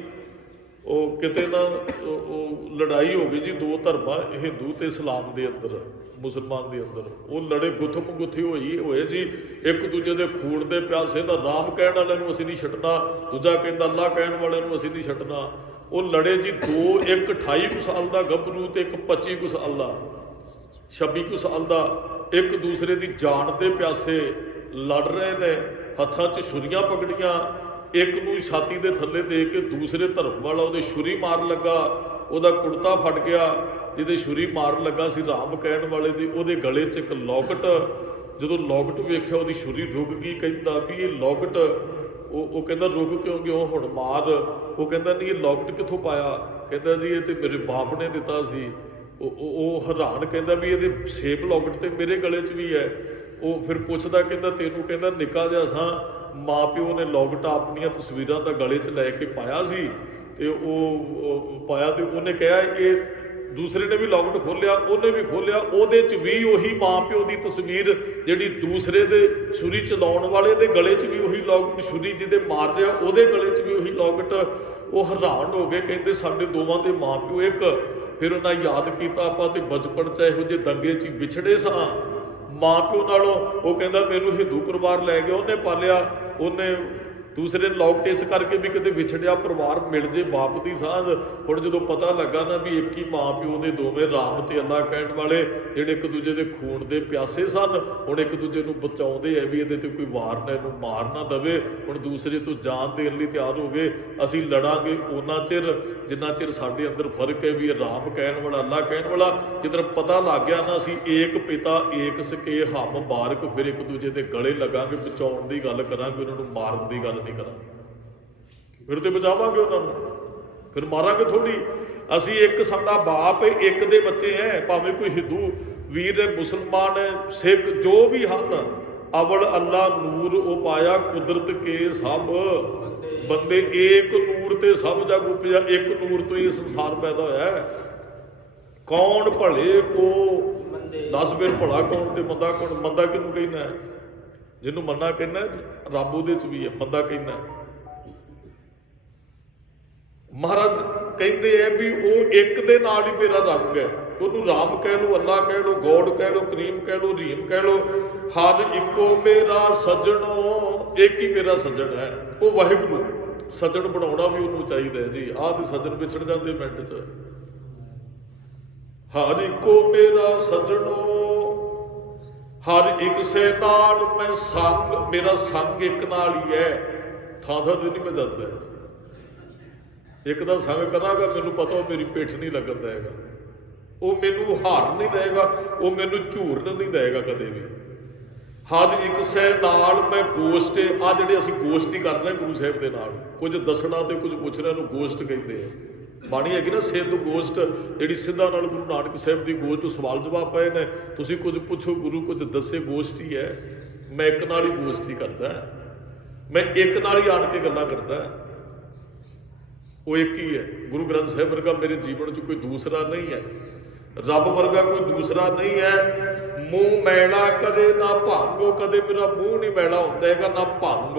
ਉਹ ਕਿਤੇ ਨਾ ਉਹ ਲੜਾਈ ਹੋ ਗਈ ਜੀ, ਦੋ ਧਰਮਾਂ ਹਿੰਦੂ ਤੇ ਇਸਲਾਮ ਦੇ ਅੰਦਰ, ਮੁਸਲਮਾਨ ਦੇ ਅੰਦਰ ਉਹ ਲੜੇ, ਗੁੱਥਮ ਗੁੱਥੀ ਹੋਏ ਜੀ, ਇੱਕ ਦੂਜੇ ਦੇ ਖੂਨ ਦੇ ਪਿਆਸੇ ਨਾ, ਰਾਮ ਕਹਿਣ ਵਾਲਿਆਂ ਨੂੰ ਅਸੀਂ ਨਹੀਂ ਛੱਡਣਾ, ਦੂਜਾ ਕਹਿੰਦਾ ਅੱਲਾ ਕਹਿਣ ਵਾਲਿਆਂ ਨੂੰ ਅਸੀਂ ਨਹੀਂ ਛੱਡਣਾ। ਉਹ ਲੜੇ ਜੀ ਦੋ, ਇੱਕ 28 ਕੁ ਸਾਲ ਦਾ ਗੱਭਰੂ ਤੇ ਇੱਕ 25 ਕੁ ਸਾਲ ਦਾ, 26 ਕੁ ਸਾਲ ਦਾ, ਇੱਕ ਦੂਸਰੇ ਦੀ ਜਾਨ ਦੇ ਪਿਆਸੇ ਲੜ ਰਹੇ ਨੇ, ਹੱਥਾਂ 'ਚ ਛੁਰੀਆਂ ਪਕੜੀਆਂ। ਇੱਕ ਨੂੰ ਛਾਤੀ ਦੇ ਥੱਲੇ ਦੇ ਕੇ ਦੂਸਰੇ ਧਰਮ ਵਾਲਾ ਉਹਦੇ ਛੁਰੀ ਮਾਰ ਲੱਗਾ, ਉਹਦਾ ਕੁੜਤਾ ਫਟ ਗਿਆ, ਜਿਹਦੇ ਛੁਰੀ ਮਾਰਨ ਲੱਗਾ ਸੀ ਰਾਮ ਕਹਿਣ ਵਾਲੇ ਦੀ, ਉਹਦੇ ਗਲੇ 'ਚ ਇੱਕ ਲੌਕਟ, ਜਦੋਂ ਲੌਕਟ ਵੇਖਿਆ ਉਹਦੀ ਛੁਰੀ ਰੁਕ ਗਈ। ਕਹਿੰਦਾ ਵੀ ਇਹ ਲੌਕਟ, ਉਹ ਕਹਿੰਦਾ ਰੁਕ ਕਿਉਂ ਹੁਣ ਮਾਰ। ਉਹ ਕਹਿੰਦਾ ਨਹੀਂ ਇਹ ਲੌਕਟ ਕਿੱਥੋਂ ਪਾਇਆ। ਕਹਿੰਦਾ ਜੀ ਇਹ ਤੇ ਮੇਰੇ ਬਾਪ ਨੇ ਦਿੱਤਾ ਸੀ। ਉਹ ਹੈਰਾਨ, ਕਹਿੰਦਾ ਵੀ ਇਹਦੇ ਸੇਮ ਲੌਕਟ ਤੇ ਮੇਰੇ ਗਲੇ 'ਚ ਵੀ ਹੈ। ਉਹ ਫਿਰ ਪੁੱਛਦਾ, ਕਹਿੰਦਾ ਤੈਨੂੰ, ਕਹਿੰਦਾ ਨਿੱਕਾ ਜਿਹਾ ਸਾਂ, ਮਾਂ ਪਿਓ ਨੇ ਲੌਕਟ ਆਪਣੀਆਂ ਤਸਵੀਰਾਂ ਦਾ ਗਲੇ 'ਚ ਲੈ ਕੇ ਪਾਇਆ ਸੀ, ਤੇ ਉਹ ਪਾਇਆ ਤੇ ਉਹਨੇ ਕਿਹਾ, ਇਹ ਦੂਸਰੇ ਨੇ ਵੀ ਲੌਕਟ ਖੋਲ੍ਹਿਆ, ਉਹਨੇ ਵੀ ਖੋਲ੍ਹਿਆ, ਉਹਦੇ 'ਚ ਵੀ ਉਹੀ ਮਾਂ ਪਿਓ ਦੀ ਤਸਵੀਰ, ਜਿਹੜੀ ਦੂਸਰੇ ਦੇ ਛੁਰੀ ਚਲਾਉਣ ਵਾਲੇ ਦੇ ਗਲੇ 'ਚ ਵੀ ਉਹੀ ਲੌਕਟ, ਛੁਰੀ ਜਿਹਦੇ ਮਾਰ ਰਿਹਾ ਉਹਦੇ ਗਲੇ 'ਚ ਵੀ ਉਹੀ ਲੌਕਟ। ਉਹ ਹੈਰਾਨ ਹੋ ਗਏ, ਕਹਿੰਦੇ ਸਾਡੇ ਦੋਵਾਂ ਦੇ ਮਾਂ ਪਿਓ ਇੱਕ। ਫਿਰ ਉਹਨਾਂ ਯਾਦ ਕੀਤਾ, ਆਪਾਂ ਤੇ ਬਚਪਨ 'ਚ ਇਹੋ ਜਿਹੇ ਦੰਗੇ 'ਚ ਵਿਛੜੇ ਸਾਂ ਮਾਂ ਪਿਓ ਨਾਲੋਂ। ਉਹ ਕਹਿੰਦਾ ਮੈਨੂੰ ਹਿੰਦੂ ਪਰਿਵਾਰ ਲੈ ਗਿਆ, ਉਹਨੇ ਪਾਲਿਆ, ਉਹਨੇ ਦੂਸਰੇ ਲੌਕਟ ਇਸ ਕਰਕੇ ਵੀ ਕਿਤੇ ਵਿਛੜਿਆ ਪਰਿਵਾਰ ਮਿਲ ਜੇ ਬਾਪ ਦੀ ਸਾਂਝ। ਹੁਣ ਜਦੋਂ ਪਤਾ ਲੱਗਾ ਨਾ ਵੀ ਇੱਕ ਹੀ ਮਾਂ ਪਿਓ ਦੇ ਦੋਵੇਂ ਰਾਮ ਤੇ ਅੱਲਾ ਕਹਿਣ ਵਾਲੇ, ਜਿਹੜੇ ਇੱਕ ਦੂਜੇ ਦੇ ਖੂਨ ਦੇ ਪਿਆਸੇ ਸਨ, ਹੁਣ ਇੱਕ ਦੂਜੇ ਨੂੰ ਬਚਾਉਂਦੇ ਐ ਵੀ ਇਹਦੇ ਤੇ ਕੋਈ ਵਾਰ ਨਾ, ਇਹਨੂੰ ਮਾਰ ਨਾ ਦਵੇ। ਹੁਣ ਦੂਸਰੇ ਤੋਂ ਜਾਨ ਦੇਣ ਲਈ ਤਿਆਰ ਹੋ ਗਏ। ਅਸੀਂ ਲੜਾਂਗੇ ਉਹਨਾਂ ਚਿਰ ਜਿੰਨਾ ਚਿਰ ਸਾਡੇ ਅੰਦਰ ਫਰਕ ਹੈ ਵੀ ਇਹ ਰਾਮ ਕਹਿਣ ਵਾਲਾ ਅੱਲਾ ਕਹਿਣ ਵਾਲਾ। ਜਿੱਦਣ ਪਤਾ ਲੱਗ ਗਿਆ ਨਾ ਅਸੀਂ ਏਕ ਪਿਤਾ ਏਕ ਸਕੇ ਹਮ ਬਾਰਕ, ਫਿਰ ਇੱਕ ਦੂਜੇ ਦੇ ਗਲੇ ਲੱਗਾਂਗੇ, ਬਚਾਉਣ ਦੀ ਗੱਲ ਕਰਾਂਗੇ, ਉਹਨਾਂ ਨੂੰ ਮਾਰਨ ਦੀ ਗੱਲ ਨਹੀਂ ਕਰਾਂਗੇ। ਫਿਰ ਤੇ ਬਚਾਵਾਂਗੇ ਉਹਨਾਂ ਨੂੰ, ਫਿਰ ਮਾਰਾਂਗੇ ਥੋੜੀ। ਅਸੀਂ ਇੱਕ ਸਾਡਾ ਬਾਪ ਹੈ, ਇੱਕ ਦੇ ਬੱਚੇ ਹੈ, ਭਾਵੇਂ ਕੋਈ ਹਿੰਦੂ ਵੀਰ ਹੈ, ਮੁਸਲਮਾਨ ਹੈ, ਸਿੱਖ ਜੋ ਵੀ ਹਨ। ਅਵਲ ਅੱਲਾ ਨੂਰ ਉਹ ਪਾਇਆ ਕੁਦਰਤ ਕੇ ਸਭ ਬੰਦੇ, ਏਕ ਨੂਰ ਤੇ ਸਭ ਜਗ ਉਪਜਿਆ। ਇੱਕ ਨੂਰ ਤੋਂ ਹੀ ਸੰਸਾਰ ਪੈਦਾ ਹੋਇਆ ਹੈ। ਕੌਣ ਭਲੇ ਕੋ ਦੱਸ, ਫਿਰ ਭਲਾ ਕੌਣ ਤੇ ਮੰਦਾ ਕੌਣ। ਮੰਦਾ ਕਿਹਨੂੰ ਕਹਿੰਦਾ ਹੈ? ਜਿਹਨੂੰ ਮੰਨਾ ਕਹਿੰਦਾ ਰੱਬ ਉਹਦੇ 'ਚ ਵੀ ਹੈ, ਮੰਦਾ ਕਹਿੰਦਾ। ਮਹਾਰਾਜ ਕਹਿੰਦੇ ਹੈ ਵੀ ਉਹ ਇੱਕ ਦੇ ਨਾਲ ਹੀ ਮੇਰਾ ਰੰਗ ਹੈ। ਉਹਨੂੰ ਰਾਮ ਕਹਿ ਲਓ, ਅੱਲਾ ਕਹਿ ਲਓ, ਗੋਡ ਕਹਿ ਲਓ, ਕਰੀਮ ਕਹਿ ਲਓ, ਰਹੀਮ ਕਹਿ ਲਓ। ਹਰ ਇੱਕੋ ਮੇਰਾ ਸੱਜਣੋ, ਇੱਕ ਹੀ ਮੇਰਾ ਸੱਜਣ ਹੈ ਉਹ ਵਾਹਿਗੁਰੂ। ਸੱਜਣ ਬਣਾਉਣਾ ਵੀ ਉਹਨੂੰ ਚਾਹੀਦਾ ਹੈ ਜੀ। ਆਹ ਤੇ ਸੱਜਣ ਵਿਛੜ ਜਾਂਦੇ ਮਿੰਟ 'ਚ। ਹਰ ਇੱਕੋ ਮੇਰਾ ਸੱਜਣੋ, ਹਰ ਇੱਕ ਸੇ ਨਾਲ ਮੈਂ ਸੰਗ, ਮੇਰਾ ਸੰਗ ਇੱਕ ਨਾਲ ਹੀ ਹੈ। ਥਾਂ ਥਾਂ ਤੇ ਨਹੀਂ ਮੈਂ ਜਾਂਦਾ, ਇੱਕ ਦਾ ਸੰਗ ਕਰਾਂਗਾ, ਮੈਨੂੰ ਪਤਾ ਉਹ ਮੇਰੀ ਪਿੱਠ ਨਹੀਂ ਲੱਗਣ ਦੇਗਾ, ਉਹ ਮੈਨੂੰ ਹਾਰ ਨਹੀਂ ਦੇਗਾ, ਉਹ ਮੈਨੂੰ ਝੂਰਨ ਨਹੀਂ ਦੇਗਾ ਕਦੇ ਵੀ। ਹਰ ਇੱਕ ਸੇ ਨਾਲ ਮੈਂ ਗੋਸ਼ਟ, ਆ ਜਿਹੜੇ ਅਸੀਂ ਗੋਸ਼ਟੀ ਕਰ ਰਹੇ ਗੁਰੂ ਸਾਹਿਬ ਦੇ ਨਾਲ, ਕੁਝ ਦੱਸਣਾ ਤੇ ਕੁਝ ਪੁੱਛਣਾ ਨੂੰ ਗੋਸ਼ਟ ਕਹਿੰਦੇ ਆ। ਬਾਣੀ ਹੈਗੀ ਨਾ ਸਿੱਧ ਗੋਸ਼ਟ, ਜਿਹੜੀ ਸਿੱਧਾਂ ਨਾਲ ਗੁਰੂ ਨਾਨਕ ਸਾਹਿਬ ਦੀ ਗੋਸ਼ਟ ਸਵਾਲ ਜਵਾਬ ਪਏ ਨੇ, ਤੁਸੀਂ ਕੁਝ ਪੁੱਛੋ ਗੁਰੂ ਕੁਝ ਦੱਸੇ, ਗੋਸ਼ਟ ਹੀ ਹੈ। ਮੈਂ ਇੱਕ ਨਾਲ ਹੀ ਗੋਸ਼ਟ ਹੀ ਕਰਦਾ, ਮੈਂ ਇੱਕ ਨਾਲ ਹੀ ਆਣ ਕੇ ਗੱਲਾਂ ਕਰਦਾ, ਉਹ ਇੱਕ ਹੀ ਹੈ। ਗੁਰੂ ਗ੍ਰੰਥ ਸਾਹਿਬ ਵਰਗਾ ਮੇਰੇ ਜੀਵਨ 'ਚ ਕੋਈ ਦੂਸਰਾ ਨਹੀਂ ਹੈ, ਰੱਬ ਵਰਗਾ ਕੋਈ ਦੂਸਰਾ ਨਹੀਂ ਹੈ। ਮੂੰਹ ਮੈਲਾ ਕਦੇ ਨਾ ਭੰਗ, ਕਦੇ ਮੇਰਾ ਮੂੰਹ ਨਹੀਂ ਮੈਲਾ ਹੁੰਦਾ ਹੈਗਾ ਨਾ ਭੰਗ।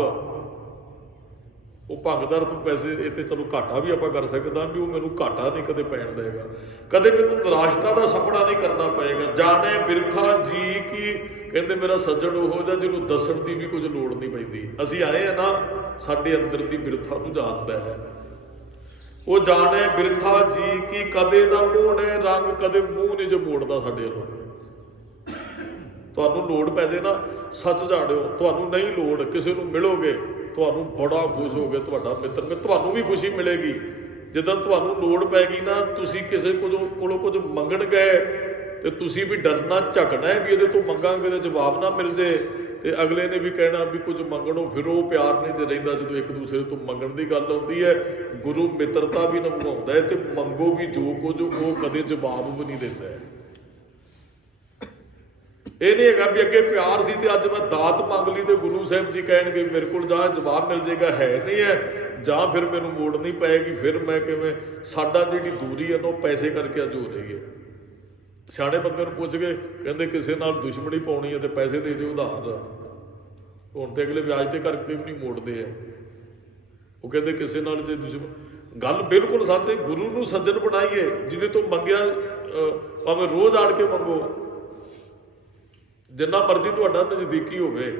ਉਹ ਭੰਗਦਾਰ ਤੋਂ ਪੈਸੇ ਇੱਥੇ ਚਲੋ ਘਾਟਾ ਵੀ ਆਪਾਂ ਕਰ ਸਕਦਾ ਵੀ ਉਹ ਮੈਨੂੰ ਘਾਟਾ ਨਹੀਂ ਕਦੇ ਪੈਣ ਦੇਗਾ, ਕਦੇ ਮੈਨੂੰ ਨਿਰਾਸ਼ਤਾ ਦਾ ਸਾਹਮਣਾ ਨਹੀਂ ਕਰਨਾ ਪਏਗਾ। ਜਾਣੇ ਬਿਰਥਾ ਜੀ ਕੀ, ਕਹਿੰਦੇ ਮੇਰਾ ਸੱਜਣ ਉਹੋ ਜਿਹਾ ਜਿਹਨੂੰ ਦੱਸਣ ਦੀ ਵੀ ਕੁਝ ਲੋੜ ਨਹੀਂ ਪੈਂਦੀ। ਅਸੀਂ ਆਏ ਆ ਨਾ, ਸਾਡੇ ਅੰਦਰ ਦੀ ਬਿਰਥਾ ਨੂੰ ਜਾਣਦਾ ਹੈ। ਉਹ ਜਾਣੇ ਬਿਰਥਾ ਜੀ ਕੀ, ਕਦੇ ਨਾ ਮੋੜੇ ਰੰਗ, ਕਦੇ ਮੂੰਹ ਨਹੀਂ ਜੋ ਮੋੜਦਾ ਸਾਡੇ ਵੱਲੋਂ। ਤੁਹਾਨੂੰ ਲੋੜ ਪੈ ਜੇ ਨਾ ਸੱਚ ਜਾਣਿਓ, ਤੁਹਾਨੂੰ ਨਹੀਂ ਲੋੜ, ਕਿਸੇ ਨੂੰ ਮਿਲੋਗੇ ਤੁਹਾਨੂੰ ਬੜਾ ਖੁਸ਼ ਹੋ ਗਿਆ ਤੁਹਾਡਾ ਮਿੱਤਰ, ਤੁਹਾਨੂੰ ਵੀ ਖੁਸ਼ੀ ਮਿਲੇਗੀ। ਜਦੋਂ ਤੁਹਾਨੂੰ ਲੋੜ ਪੈ ਗਈ ਨਾ, ਤੁਸੀਂ ਕਿਸੇ ਕੋਲੋਂ ਕੁਝ ਮੰਗਣ ਗਏ ਤੇ ਤੁਸੀਂ ਵੀ ਡਰਨਾ ਝਕਣਾ ਹੈ ਵੀ ਇਹਦੇ ਤੋਂ ਮੰਗਾਂਗੇ ਤੇ ਜਵਾਬ ਨਾ ਮਿਲ ਜੇ, ਤੇ ਅਗਲੇ ਨੇ ਵੀ ਕਹਿਣਾ ਵੀ ਕੁਝ ਮੰਗਣੋਂ ਫਿਰ ਉਹ ਪਿਆਰ ਨਹੀਂ ਜੇ ਰਹਿੰਦਾ। ਜਦੋਂ ਇੱਕ ਦੂਸਰੇ ਤੋਂ ਮੰਗਣ ਦੀ ਗੱਲ ਆਉਂਦੀ ਹੈ, ਗੁਰੂ ਮਿੱਤਰਤਾ ਵੀ ਨਿਭਾਉਂਦਾ ਹੈ ਤੇ ਮੰਗੋ ਵੀ ਜੋ ਕੁਝ ਉਹ ਕਦੇ ਜਵਾਬ ਵੀ ਨਹੀਂ ਦਿੰਦਾ ਹੈ। ਇਹ ਨਹੀਂ ਹੈਗਾ ਵੀ ਅੱਗੇ ਪਿਆਰ ਸੀ ਤੇ ਅੱਜ ਮੈਂ ਦਾਤ ਮੰਗ ਲਈ ਤੇ ਗੁਰੂ ਸਾਹਿਬ ਜੀ ਕਹਿਣਗੇ ਮੇਰੇ ਕੋਲ ਜਾਂ ਜਵਾਬ ਮਿਲ ਜਾਏਗਾ, ਹੈ ਨਹੀਂ ਹੈ, ਜਾਂ ਫਿਰ ਮੈਨੂੰ ਮੋੜਨੀ ਪਏਗੀ, ਫਿਰ ਮੈਂ ਕਿਵੇਂ। ਸਾਡਾ ਜਿਹੜੀ ਦੂਰੀ ਹੈ ਨਾ ਉਹ ਪੈਸੇ ਕਰਕੇ ਅੱਜ ਹੋ ਰਹੀ ਹੈ। ਸਿਆਣੇ ਬੰਦੇ ਨੂੰ ਪੁੱਛ ਕੇ ਕਹਿੰਦੇ ਕਿਸੇ ਨਾਲ ਦੁਸ਼ਮਣੀ ਪਾਉਣੀ ਹੈ ਤੇ ਪੈਸੇ ਦੇ ਦਿਓ ਉਧਾਰ। ਹੁਣ ਤੇ ਅਗਲੇ ਵਿਆਜ ਤੇ ਕਰਕੇ ਵੀ ਨਹੀਂ ਮੋੜਦੇ ਹੈ। ਉਹ ਕਹਿੰਦੇ ਕਿਸੇ ਨਾਲ ਜੇ ਗੱਲ ਬਿਲਕੁਲ ਸੱਚ ਹੈ। ਗੁਰੂ ਨੂੰ ਸੱਜਣ ਬਣਾਈਏ, ਜਿਹਦੇ ਤੋਂ ਮੰਗਿਆ ਭਾਵੇਂ ਰੋਜ਼ ਆਣ ਕੇ ਮੰਗੋ, ਜਿੰਨਾ ਮਰਜ਼ੀ ਤੁਹਾਡਾ ਨਜ਼ਦੀਕੀ ਹੋਵੇ।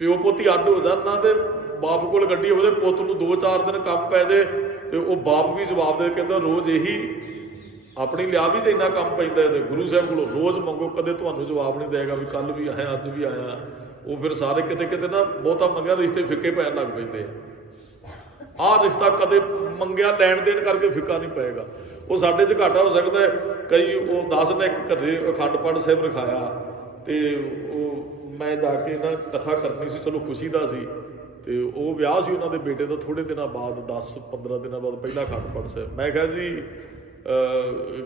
ਪਿਓ ਪੁੱਤ ਹੀ ਅੱਡ ਹੋ ਜਾਣਾ ਤੇ ਬਾਪ ਕੋਲ ਗੱਡੀ ਹੋਵੇ, ਪੁੱਤ ਨੂੰ 2-4 ਦਿਨ ਕੰਮ ਪੈ ਜਾਏ ਤੇ ਉਹ ਬਾਪ ਵੀ ਜਵਾਬ ਦੇ ਕਹਿੰਦਾ ਰੋਜ਼ ਇਹੀ ਆਪਣੀ ਲਿਆ ਵੀ ਤੇ ਇੰਨਾ ਕੰਮ ਪੈਂਦਾ। ਤੇ ਗੁਰੂ ਸਾਹਿਬ ਕੋਲੋਂ ਰੋਜ਼ ਮੰਗੋ, ਕਦੇ ਤੁਹਾਨੂੰ ਜਵਾਬ ਨਹੀਂ ਦੇਗਾ ਵੀ ਕੱਲ ਵੀ ਆਇਆ ਅੱਜ ਵੀ ਆਇਆ। ਉਹ ਫਿਰ ਸਾਰੇ ਕਿਤੇ ਕਿਤੇ ਨਾ ਬਹੁਤਾ ਮੰਗਿਆ ਰਿਸ਼ਤੇ ਫਿੱਕੇ ਪੈਣ ਲੱਗ ਪੈਂਦੇ ਆ। ਆਹ ਰਿਸ਼ਤਾ ਕਦੇ ਮੰਗਿਆ ਲੈਣ ਦੇਣ ਕਰਕੇ ਫਿੱਕਾ ਨਹੀਂ ਪਏਗਾ। ਉਹ ਸਾਡੇ 'ਚ ਘਾਟਾ ਹੋ ਸਕਦਾ ਹੈ। ਕਈ ਉਹ 10 ਨੇ ਇੱਕ ਘਰੇ ਅਖੰਡ ਪਾਠ ਸਾਹਿਬ ਰਖਾਇਆ ਤੇ ਉਹ ਮੈਂ ਜਾ ਕੇ ਨਾ ਕਥਾ ਕਰਨੀ ਸੀ, ਚਲੋ ਖੁਸ਼ੀ ਦਾ ਸੀ, ਤੇ ਉਹ ਵਿਆਹ ਸੀ ਉਹਨਾਂ ਦੇ ਬੇਟੇ ਦਾ ਥੋੜ੍ਹੇ ਦਿਨਾਂ ਬਾਅਦ, 10-15 ਦਿਨਾਂ ਬਾਅਦ ਪਹਿਲਾ ਅਖੰਡ ਪਾਠ ਸਾਹਿਬ। ਮੈਂ ਕਿਹਾ ਜੀ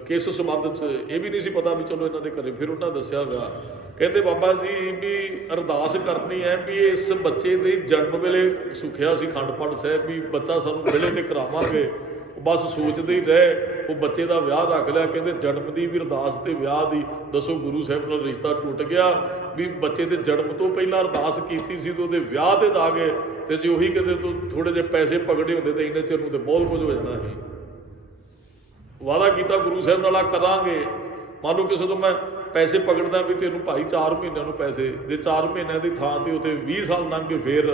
ਕਿਸ ਸੰਬੰਧ 'ਚ, ਇਹ ਵੀ ਨਹੀਂ ਸੀ ਪਤਾ ਵੀ ਚਲੋ ਇਹਨਾਂ ਦੇ ਘਰੇ। ਫਿਰ ਉਹਨਾਂ ਦੱਸਿਆ ਹੋਇਆ, ਕਹਿੰਦੇ ਬਾਬਾ ਜੀ ਵੀ ਅਰਦਾਸ ਕਰਨੀ ਹੈ ਵੀ ਇਸ ਬੱਚੇ ਦੇ ਜਨਮ ਵੇਲੇ ਸੁਖਿਆ ਸੀ ਅਖੰਡ ਪਾਠ ਸਾਹਿਬ ਵੀ ਬੱਚਾ ਸਾਨੂੰ ਮਿਲੇ ਤੇ ਕਰਾਵਾਂਗੇ। ਬਸ ਸੋਚਦੇ ਹੀ ਰਹੇ, ਉਹ ਬੱਚੇ ਦਾ ਵਿਆਹ ਰੱਖ ਲਿਆ। ਕਹਿੰਦੇ ਜਨਮ ਦੀ ਵੀ ਅਰਦਾਸ ਤੇ ਵਿਆਹ ਦੀ, ਦੱਸੋ ਗੁਰੂ ਸਾਹਿਬ ਨਾਲ ਰਿਸ਼ਤਾ ਟੁੱਟ ਗਿਆ ਵੀ ਬੱਚੇ ਦੇ ਜਨਮ ਤੋਂ ਪਹਿਲਾਂ ਅਰਦਾਸ ਕੀਤੀ ਸੀ ਤੇ ਉਹਦੇ ਵਿਆਹ ਤੇ ਜਾ ਗਏ। ਤੇ ਜੇ ਉਹੀ ਕਿਤੇ ਤੋਂ ਥੋੜੇ ਜਿਹੇ ਪੈਸੇ ਪਕੜੇ ਹੁੰਦੇ ਤੇ ਇੰਨੇ ਚਿਰ ਨੂੰ ਤੇ ਬਹੁਤ ਕੁਝ ਹੋ ਜਾਣਾ ਸੀ। ਵਾਅਦਾ ਕੀਤਾ ਗੁਰੂ ਸਾਹਿਬ ਨਾਲ ਆ ਕਰਾਂਗੇ। ਮੰਨ ਲਓ ਕਿਸੇ ਤੋਂ ਮੈਂ ਪੈਸੇ ਪਕੜਦਾ ਵੀ ਤੈਨੂੰ ਭਾਈ 4 ਮਹੀਨਿਆਂ ਨੂੰ ਪੈਸੇ, ਜੇ 4 ਮਹੀਨਿਆਂ ਦੀ ਥਾਂ ਤੇ ਉੱਥੇ 20 ਸਾਲ ਲੰਘ ਗਏ ਫੇਰ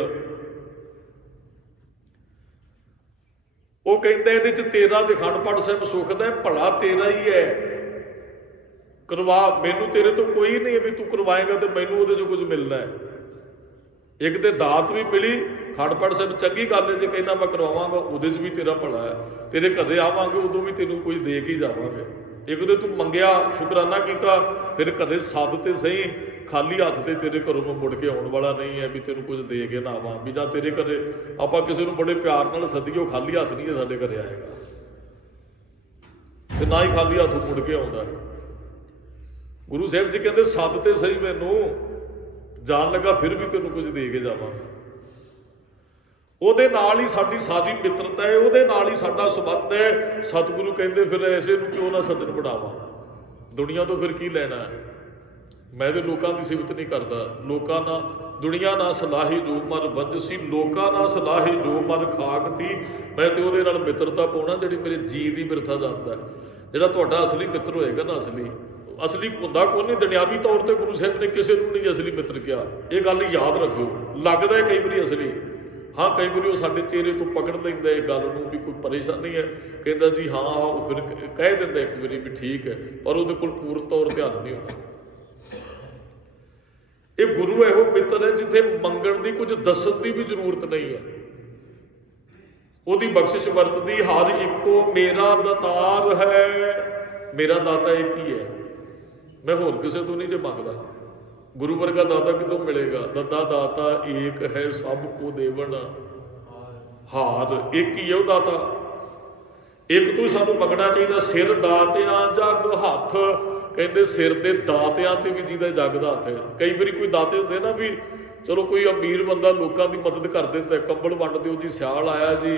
ਉਹ ਕਹਿੰਦਾ ਇਹਦੇ 'ਚ ਤੇਰਾ ਤੇ ਅਖੰਡ ਪਾਠ ਸਾਹਿਬ ਸੁਖਦਾ ਭਲਾ ਤੇਰਾ ਹੀ ਹੈ, ਕਰਵਾ, ਮੈਨੂੰ ਤੇਰੇ ਤੋਂ ਕੋਈ ਨਹੀਂ ਹੈ ਵੀ ਤੂੰ ਕਰਵਾਏਗਾ ਤੇ ਮੈਨੂੰ ਉਹਦੇ 'ਚੋਂ ਕੁਝ ਮਿਲਣਾ ਹੈ। ਇੱਕ ਤੇ ਦਾਤ ਵੀ ਮਿਲੀ, ਅਖੰਡ ਪਾਠ ਸਾਹਿਬ ਚੰਗੀ ਗੱਲ ਹੈ, ਜੇ ਕਹਿੰਦਾ ਮੈਂ ਕਰਵਾਵਾਂਗਾ ਉਹਦੇ 'ਚ ਵੀ ਤੇਰਾ ਭਲਾ ਹੈ। ਤੇਰੇ ਘਰੇ ਆਵਾਂਗੇ ਉਦੋਂ ਵੀ ਤੈਨੂੰ ਕੁਝ ਦੇ ਕੇ ਹੀ ਜਾਵਾਂਗੇ। ਇੱਕ ਤੇ ਤੂੰ ਮੰਗਿਆ ਸ਼ੁਕਰਾਨਾ ਕੀਤਾ, ਫਿਰ ਘਰੇ ਸੱਦ ਤੇ ਸਹੀ, ਖਾਲੀ ਹੱਥ ਤੇ ਤੇਰੇ ਘਰੋਂ ਮੈਂ ਮੁੜ ਕੇ ਆਉਣ ਵਾਲਾ ਨਹੀਂ ਹੈ ਵੀ ਤੈਨੂੰ ਕੁਝ ਦੇ ਕੇ ਨਾ ਆਵਾਂ। ਵੀ ਜਾਂ ਤੇਰੇ ਘਰੇ ਆਪਾਂ ਕਿਸੇ ਨੂੰ ਬੜੇ ਪਿਆਰ ਨਾਲ ਸੱਦੀਏ, ਉਹ ਖਾਲੀ ਹੱਥ ਨਹੀਂ ਹੈ ਸਾਡੇ ਘਰੇ ਆਏਗਾ, ਤੇ ਨਾ ਹੀ ਖਾਲੀ ਹੱਥ ਮੁੜ ਕੇ ਆਉਂਦਾ। ਗੁਰੂ ਸਾਹਿਬ ਜੀ ਕਹਿੰਦੇ ਸੱਦ ਤੇ ਸਹੀ ਮੈਨੂੰ, ਜਾਣ ਲੱਗਾ ਫਿਰ ਵੀ ਤੈਨੂੰ ਕੁਝ ਦੇ ਕੇ ਜਾਵਾਂਗਾ। ਉਹਦੇ ਨਾਲ ਹੀ ਸਾਡੀ ਸਾਰੀ ਮਿੱਤਰਤਾ ਹੈ, ਉਹਦੇ ਨਾਲ ਹੀ ਸਾਡਾ ਸੰਬੰਧ ਹੈ। ਸਤਿਗੁਰੂ ਕਹਿੰਦੇ ਫਿਰ ਐਸੇ ਨੂੰ ਕਿਉਂ ਨਾ ਸੱਜਣ ਬਣਾਵਾਂ, ਦੁਨੀਆ ਤੋਂ ਫਿਰ ਕੀ ਲੈਣਾ। ਮੈਂ ਤੇ ਲੋਕਾਂ ਦੀ ਸਿਫਤ ਨਹੀਂ ਕਰਦਾ। ਲੋਕਾਂ ਨਾਲ ਦੁਨੀਆ ਨਾ ਸਲਾਹੀ ਜੋ ਮਰ ਵੰਜਸੀ, ਲੋਕਾਂ ਨਾਲ ਸਲਾਹੀ ਜੋ ਮਰ ਖਾਕਤੀ। ਮੈਂ ਤੇ ਉਹਦੇ ਨਾਲ ਮਿੱਤਰਤਾ ਪਾਉਣਾ ਜਿਹੜੀ ਮੇਰੇ ਜੀ ਦੀ ਬਿਰਥਾ ਜਾਂਦਾ। ਜਿਹੜਾ ਤੁਹਾਡਾ ਅਸਲੀ ਮਿੱਤਰ ਹੋਏਗਾ ਨਾ, ਅਸਲੀ ਹੁੰਦਾ ਕੋਈ ਨਹੀਂ। ਦੁਨਿਆਵੀ ਤੌਰ ਤੇ ਗੁਰੂ ਸਾਹਿਬ ਨੇ ਕਿਸੇ ਨੂੰ ਨਹੀਂ ਅਸਲੀ ਮਿੱਤਰ ਕਿਹਾ, ਇਹ ਗੱਲ ਯਾਦ ਰੱਖਿਓ। ਲੱਗਦਾ ਹੈ ਕਈ ਵਾਰੀ ਅਸਲੀ, ਹਾਂ ਕਈ ਵਾਰੀ ਉਹ ਸਾਡੇ ਚਿਹਰੇ ਤੋਂ ਪਕੜ ਲੈਂਦਾ ਇਹ ਗੱਲ ਨੂੰ ਵੀ ਕੋਈ ਪਰੇਸ਼ਾਨੀ ਹੈ, ਕਹਿੰਦਾ ਜੀ ਹਾਂ, ਉਹ ਫਿਰ ਕਹਿ ਦਿੰਦਾ ਇੱਕ ਵਾਰੀ ਵੀ ਠੀਕ ਹੈ, ਪਰ ਉਹਦੇ ਕੋਲ ਪੂਰਨ ਤੌਰ ਧਿਆਨ ਨਹੀਂ ਹੁੰਦਾ। ਇਹ ਗੁਰੂ ਇਹੋ ਮਿੱਤਰ ਹੈ ਜਿੱਥੇ ਮੰਗਣ ਦੀ, ਕੁਝ ਦੱਸਣ ਦੀ ਵੀ ਜ਼ਰੂਰਤ ਨਹੀਂ ਹੈ। ਉਹਦੀ ਬਖਸ਼ਿਸ਼ ਵਰਤਦੀ ਹਰ ਇੱਕੋ ਮੇਰਾ ਦਾਤਾਰ ਹੈ। ਮੇਰਾ ਦਾਤਾ ਇੱਕ ਹੀ ਹੈ, ਮੈਂ ਹੋਰ ਕਿਸੇ ਤੋਂ ਨਹੀਂ ਜੇ ਮੰਗਦਾ। ਗੁਰੂ ਵਰਗਾ ਦਾਤਾ ਕਿਤੋਂ ਮਿਲੇਗਾ। ਦੱਦਾ ਦਾਤਾ ਏਕ ਹੈ ਸਭ ਕੋ ਦੇਵਨ, ਹਾਰ ਇੱਕ ਹੀ ਹੈ ਉਹ ਦਾਤਾ। ਇੱਕ ਤੋਂ ਸਾਨੂੰ ਮੰਗਣਾ ਚਾਹੀਦਾ, ਸਿਰ ਦਾਤਿਆਂ ਜੱਗ ਹੱਥ। ਕਹਿੰਦੇ ਸਿਰ ਦੇ ਦਾਤਿਆਂ ਤੇ ਵੀ ਜਿਹਦਾ ਜੱਗ ਦਾ ਹੱਥ ਹੈ। ਕਈ ਵਾਰੀ ਕੋਈ ਦਾਤੇ ਹੁੰਦੇ ਨਾ ਵੀ ਚਲੋ ਕੋਈ ਅਮੀਰ ਬੰਦਾ ਲੋਕਾਂ ਦੀ ਮਦਦ ਕਰ ਦਿੰਦਾ, ਕੰਬਲ ਵੰਡ ਦਿਓ ਜੀ, ਸਿਆਲ ਆਇਆ ਜੀ,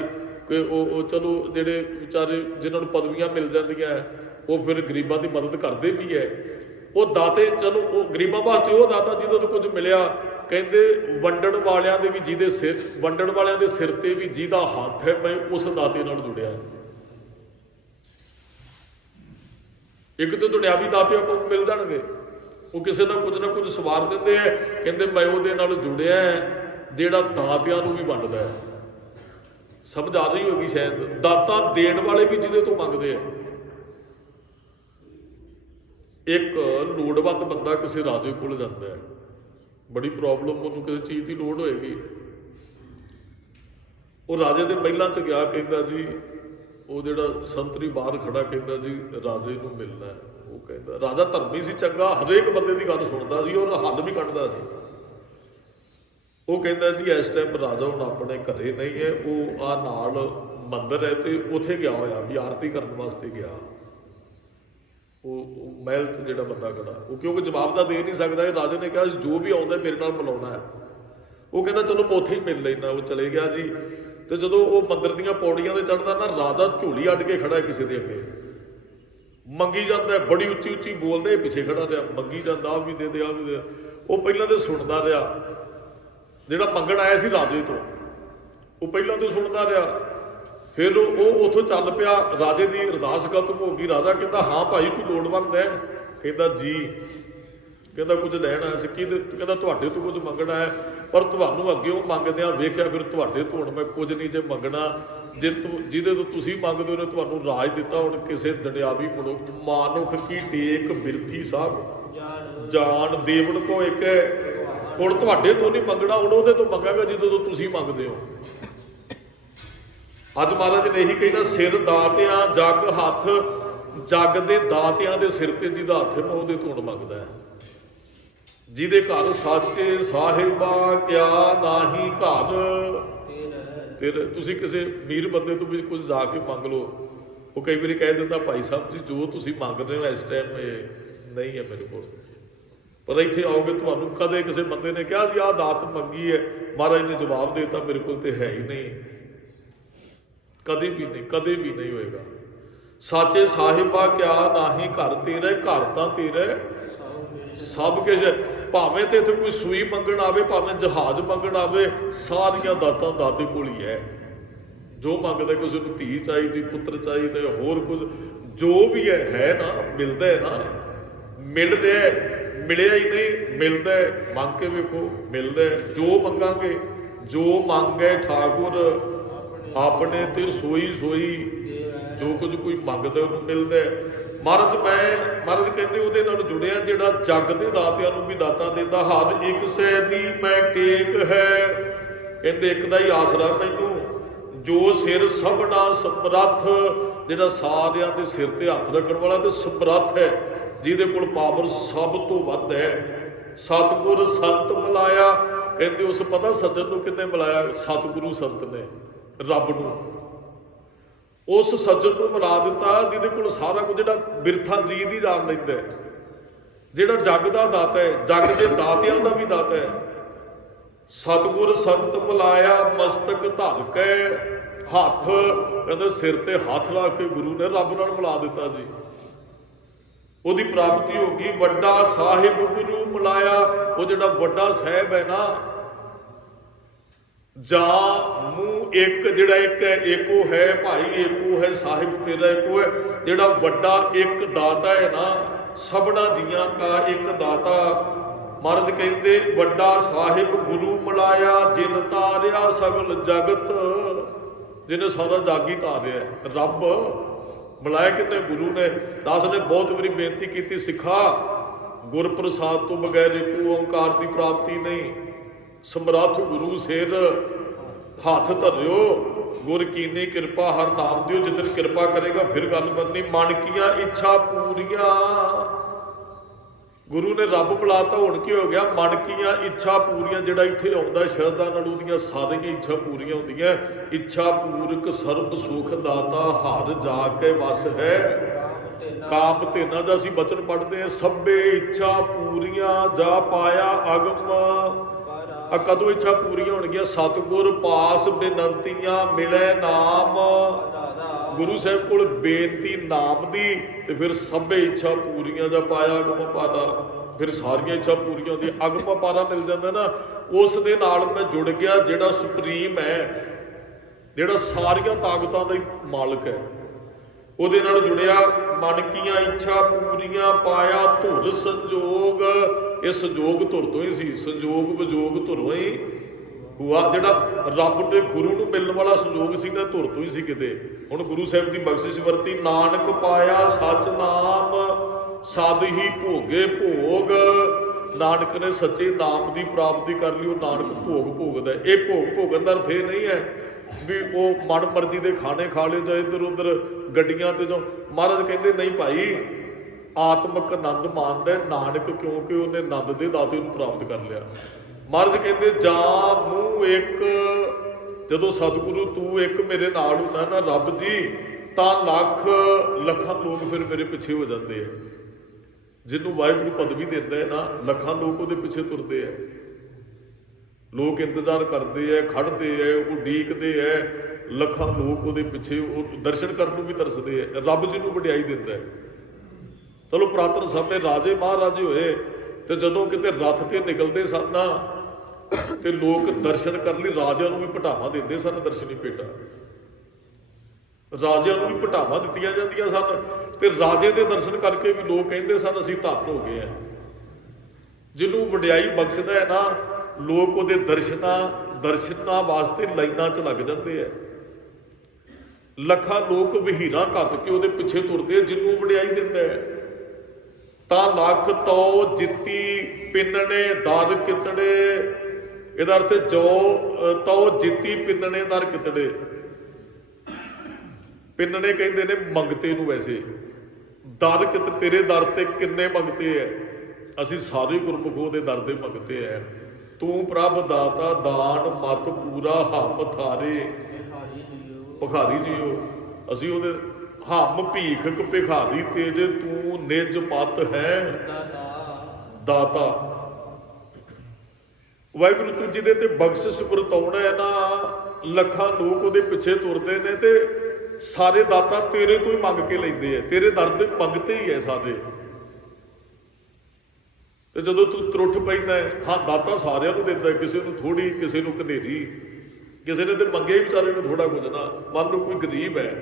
ਕਿ ਉਹ ਚਲੋ ਜਿਹੜੇ ਵਿਚਾਰੇ ਜਿਨ੍ਹਾਂ ਨੂੰ ਪਦਵੀਆਂ ਮਿਲ ਜਾਂਦੀਆਂ ਉਹ ਫਿਰ ਗਰੀਬਾਂ ਦੀ ਮਦਦ ਕਰਦੇ ਵੀ ਹੈ। ਉਹ ਦਾਤੇ ਚਲੋ ਉਹ ਗਰੀਬਾਂ ਵਾਸਤੇ ਉਹ ਦਾਤਾ ਜਿਹਦੋਂ ਤੋਂ ਕੁਝ ਮਿਲਿਆ। ਕਹਿੰਦੇ ਵੰਡਣ ਵਾਲਿਆਂ ਦੇ ਵੀ ਜਿਹਦੇ ਸਿਰ, ਵੰਡਣ ਵਾਲਿਆਂ ਦੇ ਸਿਰ ਤੇ ਵੀ ਜਿਹਦਾ ਹੱਥ ਹੈ, ਮੈਂ ਉਸ ਦਾਤੇ ਨਾਲ ਜੁੜਿਆ। ਇੱਕ ਤਾਂ ਦੁਨਿਆਵੀ ਦਾਤੇ ਆਪਾਂ ਨੂੰ ਮਿਲ ਜਾਣਗੇ, ਉਹ ਕਿਸੇ ਨਾ ਕੁਝ ਸਵਾਰ ਦਿੰਦੇ ਹੈ। ਕਹਿੰਦੇ ਮੈਂ ਉਹਦੇ ਨਾਲ ਜੁੜਿਆ ਜਿਹੜਾ ਦਾਤਿਆਂ ਨੂੰ ਵੀ ਵੰਡਦਾ ਹੈ। ਸਮਝ ਆ ਰਹੀ ਹੋਗੀ ਸ਼ਾਇਦ। ਦਾਤਾ ਦੇਣ ਵਾਲੇ ਵੀ ਜਿਹਦੇ ਤੋਂ ਮੰਗਦੇ ਆ। ਇੱਕ ਲੋੜਵੰਦ ਬੰਦਾ ਕਿਸੇ ਰਾਜੇ ਕੋਲ ਜਾਂਦਾ ਹੈ, ਬੜੀ ਪ੍ਰੋਬਲਮ, ਉਹਨੂੰ ਕਿਸੇ ਚੀਜ਼ ਦੀ ਲੋੜ ਹੋਏਗੀ। ਉਹ ਰਾਜੇ ਦੇ ਮਹਿਲਾਂ 'ਚ ਗਿਆ, ਕਹਿੰਦਾ ਜੀ ਉਹ ਜਿਹੜਾ ਸੰਤਰੀ ਬਾਹਰ ਖੜਾ, ਕਹਿੰਦਾ ਜੀ ਰਾਜੇ ਨੂੰ ਮਿਲਣਾ ਹੈ। ਉਹ ਕਹਿੰਦਾ, ਰਾਜਾ ਧਰਮੀ ਸੀ, ਚੰਗਾ, ਹਰੇਕ ਬੰਦੇ ਦੀ ਗੱਲ ਸੁਣਦਾ ਸੀ ਔਰ ਹੱਲ ਵੀ ਕੱਢਦਾ ਸੀ। ਉਹ ਕਹਿੰਦਾ ਜੀ ਇਸ ਟਾਈਮ ਰਾਜਾ ਹੁਣ ਆਪਣੇ ਘਰੇ ਨਹੀਂ ਹੈ, ਉਹ ਆ ਨਾਲ ਮੰਦਰ ਹੈ ਤੇ ਉੱਥੇ ਗਿਆ ਹੋਇਆ ਵੀ ਆਰਤੀ ਕਰਨ ਵਾਸਤੇ ਗਿਆ। ਉਹ ਮਹਿਲ 'ਚ ਜਿਹੜਾ ਬੰਦਾ ਖੜਾ, ਉਹ ਕਿਉਂਕਿ ਜਵਾਬ ਤਾਂ ਦੇ ਨਹੀਂ ਸਕਦਾ। ਇਹ ਰਾਜੇ ਨੇ ਕਿਹਾ ਜੋ ਵੀ ਆਉਂਦਾ ਮੇਰੇ ਨਾਲ ਮਿਲਾਉਣਾ ਹੈ। ਉਹ ਕਹਿੰਦਾ ਚਲੋ ਮੈਂ ਉੱਥੇ ਹੀ ਮਿਲ ਲੈਣਾ। ਉਹ ਚਲੇ ਗਿਆ ਜੀ। ਤੇ ਜਦੋਂ ਉਹ ਮੰਦਰ ਦੀਆਂ ਪੌੜੀਆਂ ਤੇ ਚੜ੍ਹਦਾ ਨਾ, ਰਾਜਾ ਝੋਲੀ ਅੱਡ ਕੇ ਖੜਾ ਕਿਸੇ ਦੇ ਅੱਗੇ, ਮੰਗੀ ਜਾਂਦਾ, ਬੜੀ ਉੱਚੀ ਉੱਚੀ ਬੋਲਦੇ, ਪਿੱਛੇ ਖੜਾ ਰਿਹਾ, ਮੰਗੀ ਜਾਂਦਾ, ਆ ਵੀ ਦੇ ਦੇ, ਆ ਵੀ ਦੇ। ਉਹ ਪਹਿਲਾਂ ਤੇ ਸੁਣਦਾ ਰਿਹਾ, ਜਿਹੜਾ ਮੰਗਣ ਆਇਆ ਸੀ ਰਾਜੇ ਤੋਂ, ਉਹ ਪਹਿਲਾਂ ਤੋਂ ਸੁਣਦਾ ਰਿਹਾ। ਫਿਰ ਉਹ ਉੱਥੋਂ ਚੱਲ ਪਿਆ। ਰਾਜੇ ਦੀ ਅਰਦਾਸ ਖਤਮ ਹੋ ਗਈ। ਰਾਜਾ ਕਹਿੰਦਾ ਹਾਂ ਭਾਈ ਕੋਈ ਲੋੜਵੰਦ ਹੈ? ਕਹਿੰਦਾ ਜੀ। ਕਹਿੰਦਾ ਕੁਝ ਲੈਣਾ ਸੀ? ਕਹਿੰਦਾ ਤੁਹਾਡੇ ਤੋਂ ਕੁਝ ਮੰਗਣਾ ਹੈ, ਪਰ ਤੁਹਾਨੂੰ ਅੱਗੇ ਉਹ ਮੰਗਦਿਆਂ ਵੇਖਿਆ, ਫਿਰ ਤੁਹਾਡੇ ਤੋਂ ਹੁਣ ਮੈਂ ਕੁਝ ਨਹੀਂ ਜੇ ਮੰਗਣਾ। ਜਿਹਦੇ ਤੋਂ ਤੁਸੀਂ ਮੰਗਦੇ ਹੋ ਤੁਹਾਨੂੰ ਰਾਜ ਦਿੱਤਾ, ਹੁਣ ਕਿਸੇ ਦੁਨਿਆਵੀ ਮਾਨੁਖ ਕੀ ਟੇਕ ਬਿਰਥੀ ਸਾਹਿਬ ਜਾਣ ਦੇਵਨ ਕੋ ਇੱਕ ਹੈ। ਹੁਣ ਤੁਹਾਡੇ ਤੋਂ ਨਹੀਂ ਮੰਗਣਾ, ਹੁਣ ਉਹਦੇ ਤੋਂ ਮੰਗਾਂਗਾ ਜਿਹਦੇ ਤੋਂ ਤੁਸੀਂ ਮੰਗਦੇ ਹੋ। ਅੱਜ ਮਹਾਰਾਜ ਨੇ ਇਹੀ ਕਹਿੰਦਾ, ਸਿਰ ਦਾਤਿਆਂ ਜੱਗ ਹੱਥ। ਜੱਗ ਦੇ ਦਾਤਿਆਂ ਦੇ ਸਿਰ ਤੇ ਜਿਹਦਾ ਹੱਥ ਹੈ, ਉਹਦੇ ਤੋਂ ਹੁਣ ਮੰਗਦਾ ਹੈ। ਜਿਹਦੇ ਘਰ ਸਾਚੇ ਸਾਹਿਬਾ ਕਿਆ ਨਾਹੀ ਘਰ ਤੇਰੇ। ਤੁਸੀਂ ਕਿਸੇ ਅਮੀਰ ਬੰਦੇ ਤੋਂ ਵੀ ਕੁਝ ਜਾ ਕੇ ਮੰਗ ਲਓ, ਉਹ ਕਈ ਵਾਰੀ ਕਹਿ ਦਿੰਦਾ ਭਾਈ ਸਾਹਿਬ ਜੀ ਜੋ ਤੁਸੀਂ ਮੰਗ ਰਹੇ ਹੋ ਇਸ ਟਾਈਮ ਇਹ ਨਹੀਂ ਹੈ ਮੇਰੇ ਕੋਲ। ਪਰ ਇੱਥੇ ਆਓਗੇ ਤੁਹਾਨੂੰ ਕਦੇ ਕਿਸੇ ਬੰਦੇ ਨੇ ਕਿਹਾ ਜੀ ਆਹ ਦਾਤ ਮੰਗੀ ਹੈ, ਮਹਾਰਾਜ ਨੇ ਜਵਾਬ ਦੇ ਦਿੱਤਾ ਮੇਰੇ ਕੋਲ ਤੇ ਹੈ ਹੀ ਨਹੀਂ। ਕਦੇ ਵੀ ਨਹੀਂ, ਕਦੇ ਵੀ ਨਹੀਂ ਹੋਏਗਾ। ਸਾਚੇ ਸਾਹਿਬਾ ਕਿਆ ਨਾਹੀ ਘਰ ਤੇਰਾ। ਘਰ ਤਾਂ ਤੇਰਾ ਸਭ ਕੁਝ, ਭਾਵੇਂ ਤੇ ਇੱਥੇ ਕੋਈ ਸੂਈ ਮੰਗਣ ਆਵੇ, ਭਾਵੇਂ ਜਹਾਜ਼ ਮੰਗਣ ਆਵੇ, ਸਾਰੀਆਂ ਦਾਤਾਂ ਦਾਤੇ ਕੋਲ ਹੀ ਹੈ। ਜੋ ਮੰਗਦਾ, ਕਿਸੇ ਨੂੰ ਧੀ ਚਾਹੀਦੀ, ਪੁੱਤਰ ਚਾਹੀਦਾ, ਹੋਰ ਕੁਝ ਜੋ ਵੀ ਹੈ ਨਾ, ਮਿਲਦਾ ਹੈ ਨਾ। ਮਿਲਦਾ ਮਿਲਿਆ ਹੀ ਨਹੀਂ, ਮਿਲਦਾ। ਮੰਗ ਕੇ ਵੇਖੋ, ਮਿਲਦਾ। ਜੋ ਮੰਗਾਂਗੇ, ਜੋ ਮੰਗੇ ਠਾਕੁਰ ਆਪਣੇ ਤੇ ਸੋਈ ਸੋਈ। ਜੋ ਕੁਝ ਕੋਈ ਮੰਗਦਾ ਉਹਨੂੰ ਮਿਲਦਾ। ਮਹਾਰਾਜ ਕਹਿੰਦੇ ਉਹਦੇ ਨਾਲ ਜੁੜਿਆ ਜਿਹੜਾ ਜੱਗ ਦੇ ਦਾਤਿਆਂ ਨੂੰ ਵੀ ਦਾਤਾ ਦਿੰਦਾ। ਹਰ ਇੱਕ ਸੈ ਦੀ ਮੈਂ ਟੇਕ ਹੈ। ਕਹਿੰਦੇ ਇੱਕ ਦਾ ਹੀ ਆਸਰਾ ਮੈਨੂੰ, ਜੋ ਸਿਰ ਸਭਨਾ ਸਮਰੱਥ। ਜਿਹੜਾ ਸਾਰਿਆਂ ਦੇ ਸਿਰ ਤੇ ਹੱਥ ਰੱਖਣ ਵਾਲਾ ਤੇ ਸਮਰੱਥ ਹੈ, ਜਿਹਦੇ ਕੋਲ ਪਾਵਰ ਸਭ ਤੋਂ ਵੱਧ ਹੈ। ਸਤਿਗੁਰ ਸੰਤ ਮਿਲਾਇਆ। ਕਹਿੰਦੇ ਉਸ ਪਤਾ ਸੱਜਣ ਨੂੰ ਕਿੰਨੇ ਮਿਲਾਇਆ? ਸਤਿਗੁਰੂ ਸੰਤ ਨੇ ਰੱਬ ਨੂੰ। ਉਸ ਸੱਜਣ ਨੂੰ ਮਿਲਾ ਦਿੱਤਾ ਜਿਹਦੇ ਕੋਲ ਸਾਰਾ ਕੁਝ, ਜਿਹੜਾ ਬਿਰਥਾ ਜੀ ਦੀ ਜਾਨ ਲੈਂਦਾ, ਜਿਹੜਾ ਜੱਗ ਦਾ ਦਾਤਾ ਹੈ, ਜੱਗ ਦੇ ਦਾਤਿਆਂ ਦਾ ਵੀ ਦਾਤਾ ਹੈ। ਸਤਿਗੁਰ ਸੰਤ ਮਿਲਾਇਆ ਮਸਤਕ ਧਰ ਕੇ ਹੱਥ। ਕਹਿੰਦੇ ਸਿਰ ਤੇ ਹੱਥ ਲਾ ਕੇ ਗੁਰੂ ਨੇ ਰੱਬ ਨਾਲ ਮਿਲਾ ਦਿੱਤਾ ਜੀ। ਉਹਦੀ ਪ੍ਰਾਪਤੀ ਹੋ ਗਈ। ਵੱਡਾ ਸਾਹਿਬ ਗੁਰੂ ਮਿਲਾਇਆ। ਉਹ ਜਿਹੜਾ ਵੱਡਾ ਸਾਹਿਬ ਹੈ ਨਾ, ਜਾਂ ਮੂੰਹ ਇੱਕ, ਜਿਹੜਾ ਇੱਕ ਹੈ, ਏਕੋ ਹੈ ਭਾਈ, ਏਕੋ ਹੈ ਸਾਹਿਬ ਮੇਰਾ ਏਕੋ ਹੈ। ਜਿਹੜਾ ਵੱਡਾ ਇੱਕ ਦਾਤਾ ਹੈ ਨਾ, ਸਭਨਾ ਜੀਆਂ ਕਾ ਇੱਕ ਦਾਤਾ। ਮਹਾਰਾਜ ਕਹਿੰਦੇ ਵੱਡਾ ਸਾਹਿਬ ਗੁਰੂ ਮਿਲਾਇਆ, ਜਿਨ ਤਾਰਿਆ ਸਗਲ ਜਗਤ। ਜਿਹਨੇ ਸਾਰਾ ਜੱਗ ਹੀ ਤਾਰਿਆ, ਰੱਬ ਮਿਲਾਇਆ ਕਿੰਨੇ? ਗੁਰੂ ਨੇ। ਦਾਸ ਨੇ ਬਹੁਤ ਵਾਰੀ ਬੇਨਤੀ ਕੀਤੀ, ਸਿੱਖਾ ਗੁਰ ਪ੍ਰਸਾਦ ਤੋਂ ਬਗੈਰ ਇੱਕ ਓਂਕਾਰ ਦੀ ਪ੍ਰਾਪਤੀ ਨਹੀਂ। ਸਮਰੱਥ ਗੁਰੂ ਸਿਰ ਹੱਥ ਧਰਿਓ, ਗੁਰ ਕੀਨੀ ਕਿਰਪਾ ਹਰ ਨਾਮ ਦਿਓ। ਜਿੱਦਣ ਕਿਰਪਾ ਕਰੇਗਾ ਫਿਰ ਗੱਲ ਬਣਨੀ। ਮਨ ਕੀਆਂ ਇੱਛਾ ਪੂਰੀਆਂ। ਗੁਰੂ ਨੇ ਰੱਬ ਬੁਲਾਤਾ, ਹੁਣ ਕੀ ਹੋ ਗਿਆ? ਮਨ ਕੀਆਂ ਇੱਛਾ ਪੂਰੀਆਂ। ਜਿਹੜਾ ਇੱਥੇ ਆਉਂਦਾ ਸ਼ਰਧਾ ਨਾਲ, ਉਹਦੀਆਂ ਸਾਰੀਆਂ ਇੱਛਾ ਪੂਰੀਆਂ ਹੁੰਦੀਆਂ। ਇੱਛਾ ਪੂਰਕ ਸਰਬ ਸੁਖ ਦਾਤਾ, ਹਰ ਜਾ ਕੇ ਵਸ ਹੈ ਕਾਮ ਧੇਨਾ ਦਾ ਅਸੀਂ ਬਚਨ ਪੜ੍ਹਦੇ ਹਾਂ। ਸਭੇ ਇੱਛਾ ਪੂਰੀਆਂ ਜਾ ਪਾਇਆ ਅਗਮ। ਆ ਕਦੋਂ ਇੱਛਾ ਪੂਰੀਆਂ ਹੋਣਗੀਆਂ? ਸਤਿਗੁਰ ਪਾਸ ਬੇਨੰਤੀਆਂ ਮਿਲੇ ਨਾਮ। ਗੁਰੂ ਸਾਹਿਬ ਕੋਲ ਬੇਨਤੀ ਨਾਮ ਦੀ, ਤੇ ਫਿਰ ਸਭੇ ਇੱਛਾ ਪੂਰੀਆਂ ਜਾ ਪਾਇਆ ਅਗਮ ਪਾਰਾ। ਫਿਰ ਸਾਰੀਆਂ ਇੱਛਾ ਪੂਰੀਆਂ ਹੁੰਦੀਆਂ, ਅਗਮ ਪਾਰਾ ਮਿਲ ਜਾਂਦਾ ਨਾ। ਉਸ ਦੇ ਨਾਲ ਮੈਂ ਜੁੜ ਗਿਆ, ਜਿਹੜਾ ਸੁਪਰੀਮ ਹੈ, ਜਿਹੜਾ ਸਾਰੀਆਂ ਤਾਕਤਾਂ ਦਾ ਹੀ ਮਾਲਕ ਹੈ, ਉਹਦੇ ਨਾਲ ਜੁੜਿਆ। ਮਨ ਕੀਆਂ ਇੱਛਾ ਪੂਰੀਆਂ ਪਾਇਆ ਧੁਰ ਸੰਜੋਗ। ਇਹ ਸੰਜੋਗ ਧੁਰ ਤੋਂ ਹੀ ਸੀ, ਸੰਜੋਗ ਵਿਜੋਗ ਧੁਰੋਂ ਹੀ ਹੁਆ। ਜਿਹੜਾ ਰੱਬ ਦੇ ਗੁਰੂ ਨੂੰ ਮਿਲਣ ਵਾਲਾ ਸੰਜੋਗ ਸੀ ਨਾ, ਧੁਰ ਤੋਂ ਹੀ ਸੀ ਕਿਤੇ। ਹੁਣ ਗੁਰੂ ਸਾਹਿਬ ਦੀ ਬਖਸ਼ਿਸ਼ ਵਰਤੀ, ਨਾਨਕ ਪਾਇਆ ਸੱਚ ਨਾਮ, ਸਦ ਹੀ ਭੋਗੇ ਭੋਗ। ਨਾਨਕ ਨੇ ਸੱਚੇ ਨਾਮ ਦੀ ਪ੍ਰਾਪਤੀ ਕਰ ਲਈ, ਉਹ ਨਾਨਕ ਭੋਗ ਭੋਗਦਾ। ਇਹ ਭੋਗ ਭੋਗਣ ਦਾ ਅਰਥ ਇਹ ਨਹੀਂ ਹੈ ਵੀ ਉਹ ਮਨ ਮਰਜ਼ੀ ਦੇ ਖਾਣੇ ਖਾ ਲਏ ਜਾਂ ਇੱਧਰ ਉੱਧਰ ਗੱਡੀਆਂ ਤੇ। ਜੋ ਮਹਾਰਾਜ ਕਹਿੰਦੇ ਨਹੀਂ ਭਾਈ, ਆਤਮਿਕ ਆਨੰਦ ਮਾਣਦਾ ਨਾਨਕ, ਕਿਉਂਕਿ ਉਹਨੇ ਆਨੰਦ ਦੇ ਦਾਤੇ ਨੂੰ ਪ੍ਰਾਪਤ ਕਰ ਲਿਆ। ਮਹਾਰਾਜ ਕਹਿੰਦੇ ਜਾਂ ਮੂੰਹ ਇੱਕ, ਜਦੋਂ ਸਤਿਗੁਰੂ ਤੂੰ ਇੱਕ ਮੇਰੇ ਨਾਲ ਹੁੰਦਾ ਨਾ ਰੱਬ ਜੀ, ਤਾਂ ਲੱਖ ਲੱਖਾਂ ਲੋਕ ਫਿਰ ਮੇਰੇ ਪਿੱਛੇ ਹੋ ਜਾਂਦੇ ਆ। ਜਿਹਨੂੰ ਵਾਹਿਗੁਰੂ ਪਦਵੀ ਦਿੰਦਾ ਹੈ ਨਾ, ਲੱਖਾਂ ਲੋਕ ਉਹਦੇ ਪਿੱਛੇ ਤੁਰਦੇ ਆ। ਲੋਕ ਇੰਤਜ਼ਾਰ ਕਰਦੇ ਆ, ਖੜਦੇ ਆ, ਉਹ ਉਡੀਕਦੇ ਆ। ਲੱਖਾਂ ਲੋਕ ਉਹਦੇ ਪਿੱਛੇ, ਉਹ ਦਰਸ਼ਨ ਕਰਨ ਨੂੰ ਵੀ ਤਰਸਦੇ ਆ। ਰੱਬ ਜੀ ਨੂੰ ਵਡਿਆਈ ਦਿੰਦਾ ਹੈ। ਚਲੋ ਪੁਰਾਤਨ ਸਮੇਂ ਰਾਜੇ ਮਹਾਰਾਜੇ ਹੋਏ, ਤੇ ਜਦੋਂ ਕਿਤੇ ਰੱਥ ਤੇ ਨਿਕਲਦੇ ਸਨ ਨਾ, ਤੇ ਲੋਕ ਦਰਸ਼ਨ ਕਰਨ ਲਈ ਰਾਜਿਆਂ ਨੂੰ ਵੀ ਭਟਾਵਾਂ ਦਿੰਦੇ ਸਨ। ਦਰਸ਼ਨੀ ਭੇਟਾ ਰਾਜਿਆਂ ਨੂੰ ਵੀ ਭਟਾਵਾਂ ਦਿੱਤੀਆਂ ਜਾਂਦੀਆਂ ਸਨ, ਤੇ ਰਾਜੇ ਦੇ ਦਰਸ਼ਨ ਕਰਕੇ ਵੀ ਲੋਕ ਕਹਿੰਦੇ ਸਨ ਅਸੀਂ ਧੰਨ ਹੋ ਗਏ ਆ। ਜਿਹਨੂੰ ਵਡਿਆਈ ਬਖਸ਼ਦਾ ਹੈ ਨਾ, ਲੋਕ ਉਹਦੇ ਦਰਸ਼ਨਾਂ ਵਾਸਤੇ ਲਾਈਨਾਂ 'ਚ ਲੱਗ ਜਾਂਦੇ ਆ। ਲੱਖਾਂ ਲੋਕ ਵਹੀਰਾਂ ਘੱਤ ਕੇ ਉਹਦੇ ਪਿੱਛੇ ਤੁਰਦੇ ਆ, ਜਿਹਨੂੰ ਵਡਿਆਈ ਦਿੰਦਾ ਹੈ। ਤਾਂ ਲੱਖ ਤੋ ਜਿੱਤੀ ਪਿੰਨਣੇ ਦਰ ਕਿਤੜੇ। ਇਹਦਾ ਅਰਥ ਜੋ ਤੋ ਜਿੱਤੀ ਪਿੰਨਣੇ ਦਰ ਕਿਤੜੇ। ਪਿੰਨਣੇ ਕਹਿੰਦੇ ਨੇ ਮੰਗਤੇ ਨੂੰ, ਵੈਸੇ ਦਰ ਕਿਤ, ਤੇਰੇ ਦਰ ਤੇ ਕਿੰਨੇ ਮੰਗਤੇ ਹੈ? ਅਸੀਂ ਸਾਰੇ ਗੁਰਮੁਖ ਉਹਦੇ ਦਰ ਦੇ ਮੰਗਤੇ ਹੈ। ਤੂੰ ਪ੍ਰਭ ਦਾਤਾ ਦਾਨ ਮਤ ਪੂਰਾ ਹਮ ਥਾਰੇ। ਭਿਖਾਰੀ ਜੀਓ, ਅਸੀਂ ਉਹਦੇ ਹਮ ਭੀਖਕ ਭਿਖਾਰੀ ਤੇਰੇ, ਤੂੰ ਨਿਜ ਪਤ ਹੈ ਦਾਤਾ। ਵਾਹਿਗੁਰੂ ਤੂੰ ਜਿਹਦੇ ਤੇ ਬਖਸ਼ਿਸ਼ ਵਰਤਾਉਣਾ ਹੈ ਨਾ, ਲੱਖਾਂ ਲੋਕ ਉਹਦੇ ਪਿੱਛੇ ਤੁਰਦੇ ਨੇ, ਤੇ ਸਾਰੇ ਦਾਤਾ ਤੇਰੇ ਤੋਂ ਹੀ ਮੰਗ ਕੇ ਲੈਂਦੇ ਆ। ਤੇਰੇ ਦਰ ਦੇ ਮੰਗਤੇ ਹੀ ਹੈ ਸਾਰੇ। ਤੇ ਜਦੋਂ ਤੂੰ ਤਰੁੱਠ ਪੈਂਦਾ, ਹਾਂ ਦਾਤਾ ਸਾਰਿਆਂ ਨੂੰ ਦਿੰਦਾ, ਕਿਸੇ ਨੂੰ ਥੋੜੀ, ਕਿਸੇ ਨੂੰ ਘਨੇਰੀ, ਕਿਸੇ ਨੇ ਤੇ ਮੰਗਿਆ ਹੀ ਵਿਚਾਰੇ ਨੂੰ ਥੋੜਾ ਕੁਝ ਨਾ। ਮੰਨ ਲਓ ਕੋਈ ਗਰੀਬ ਹੈ,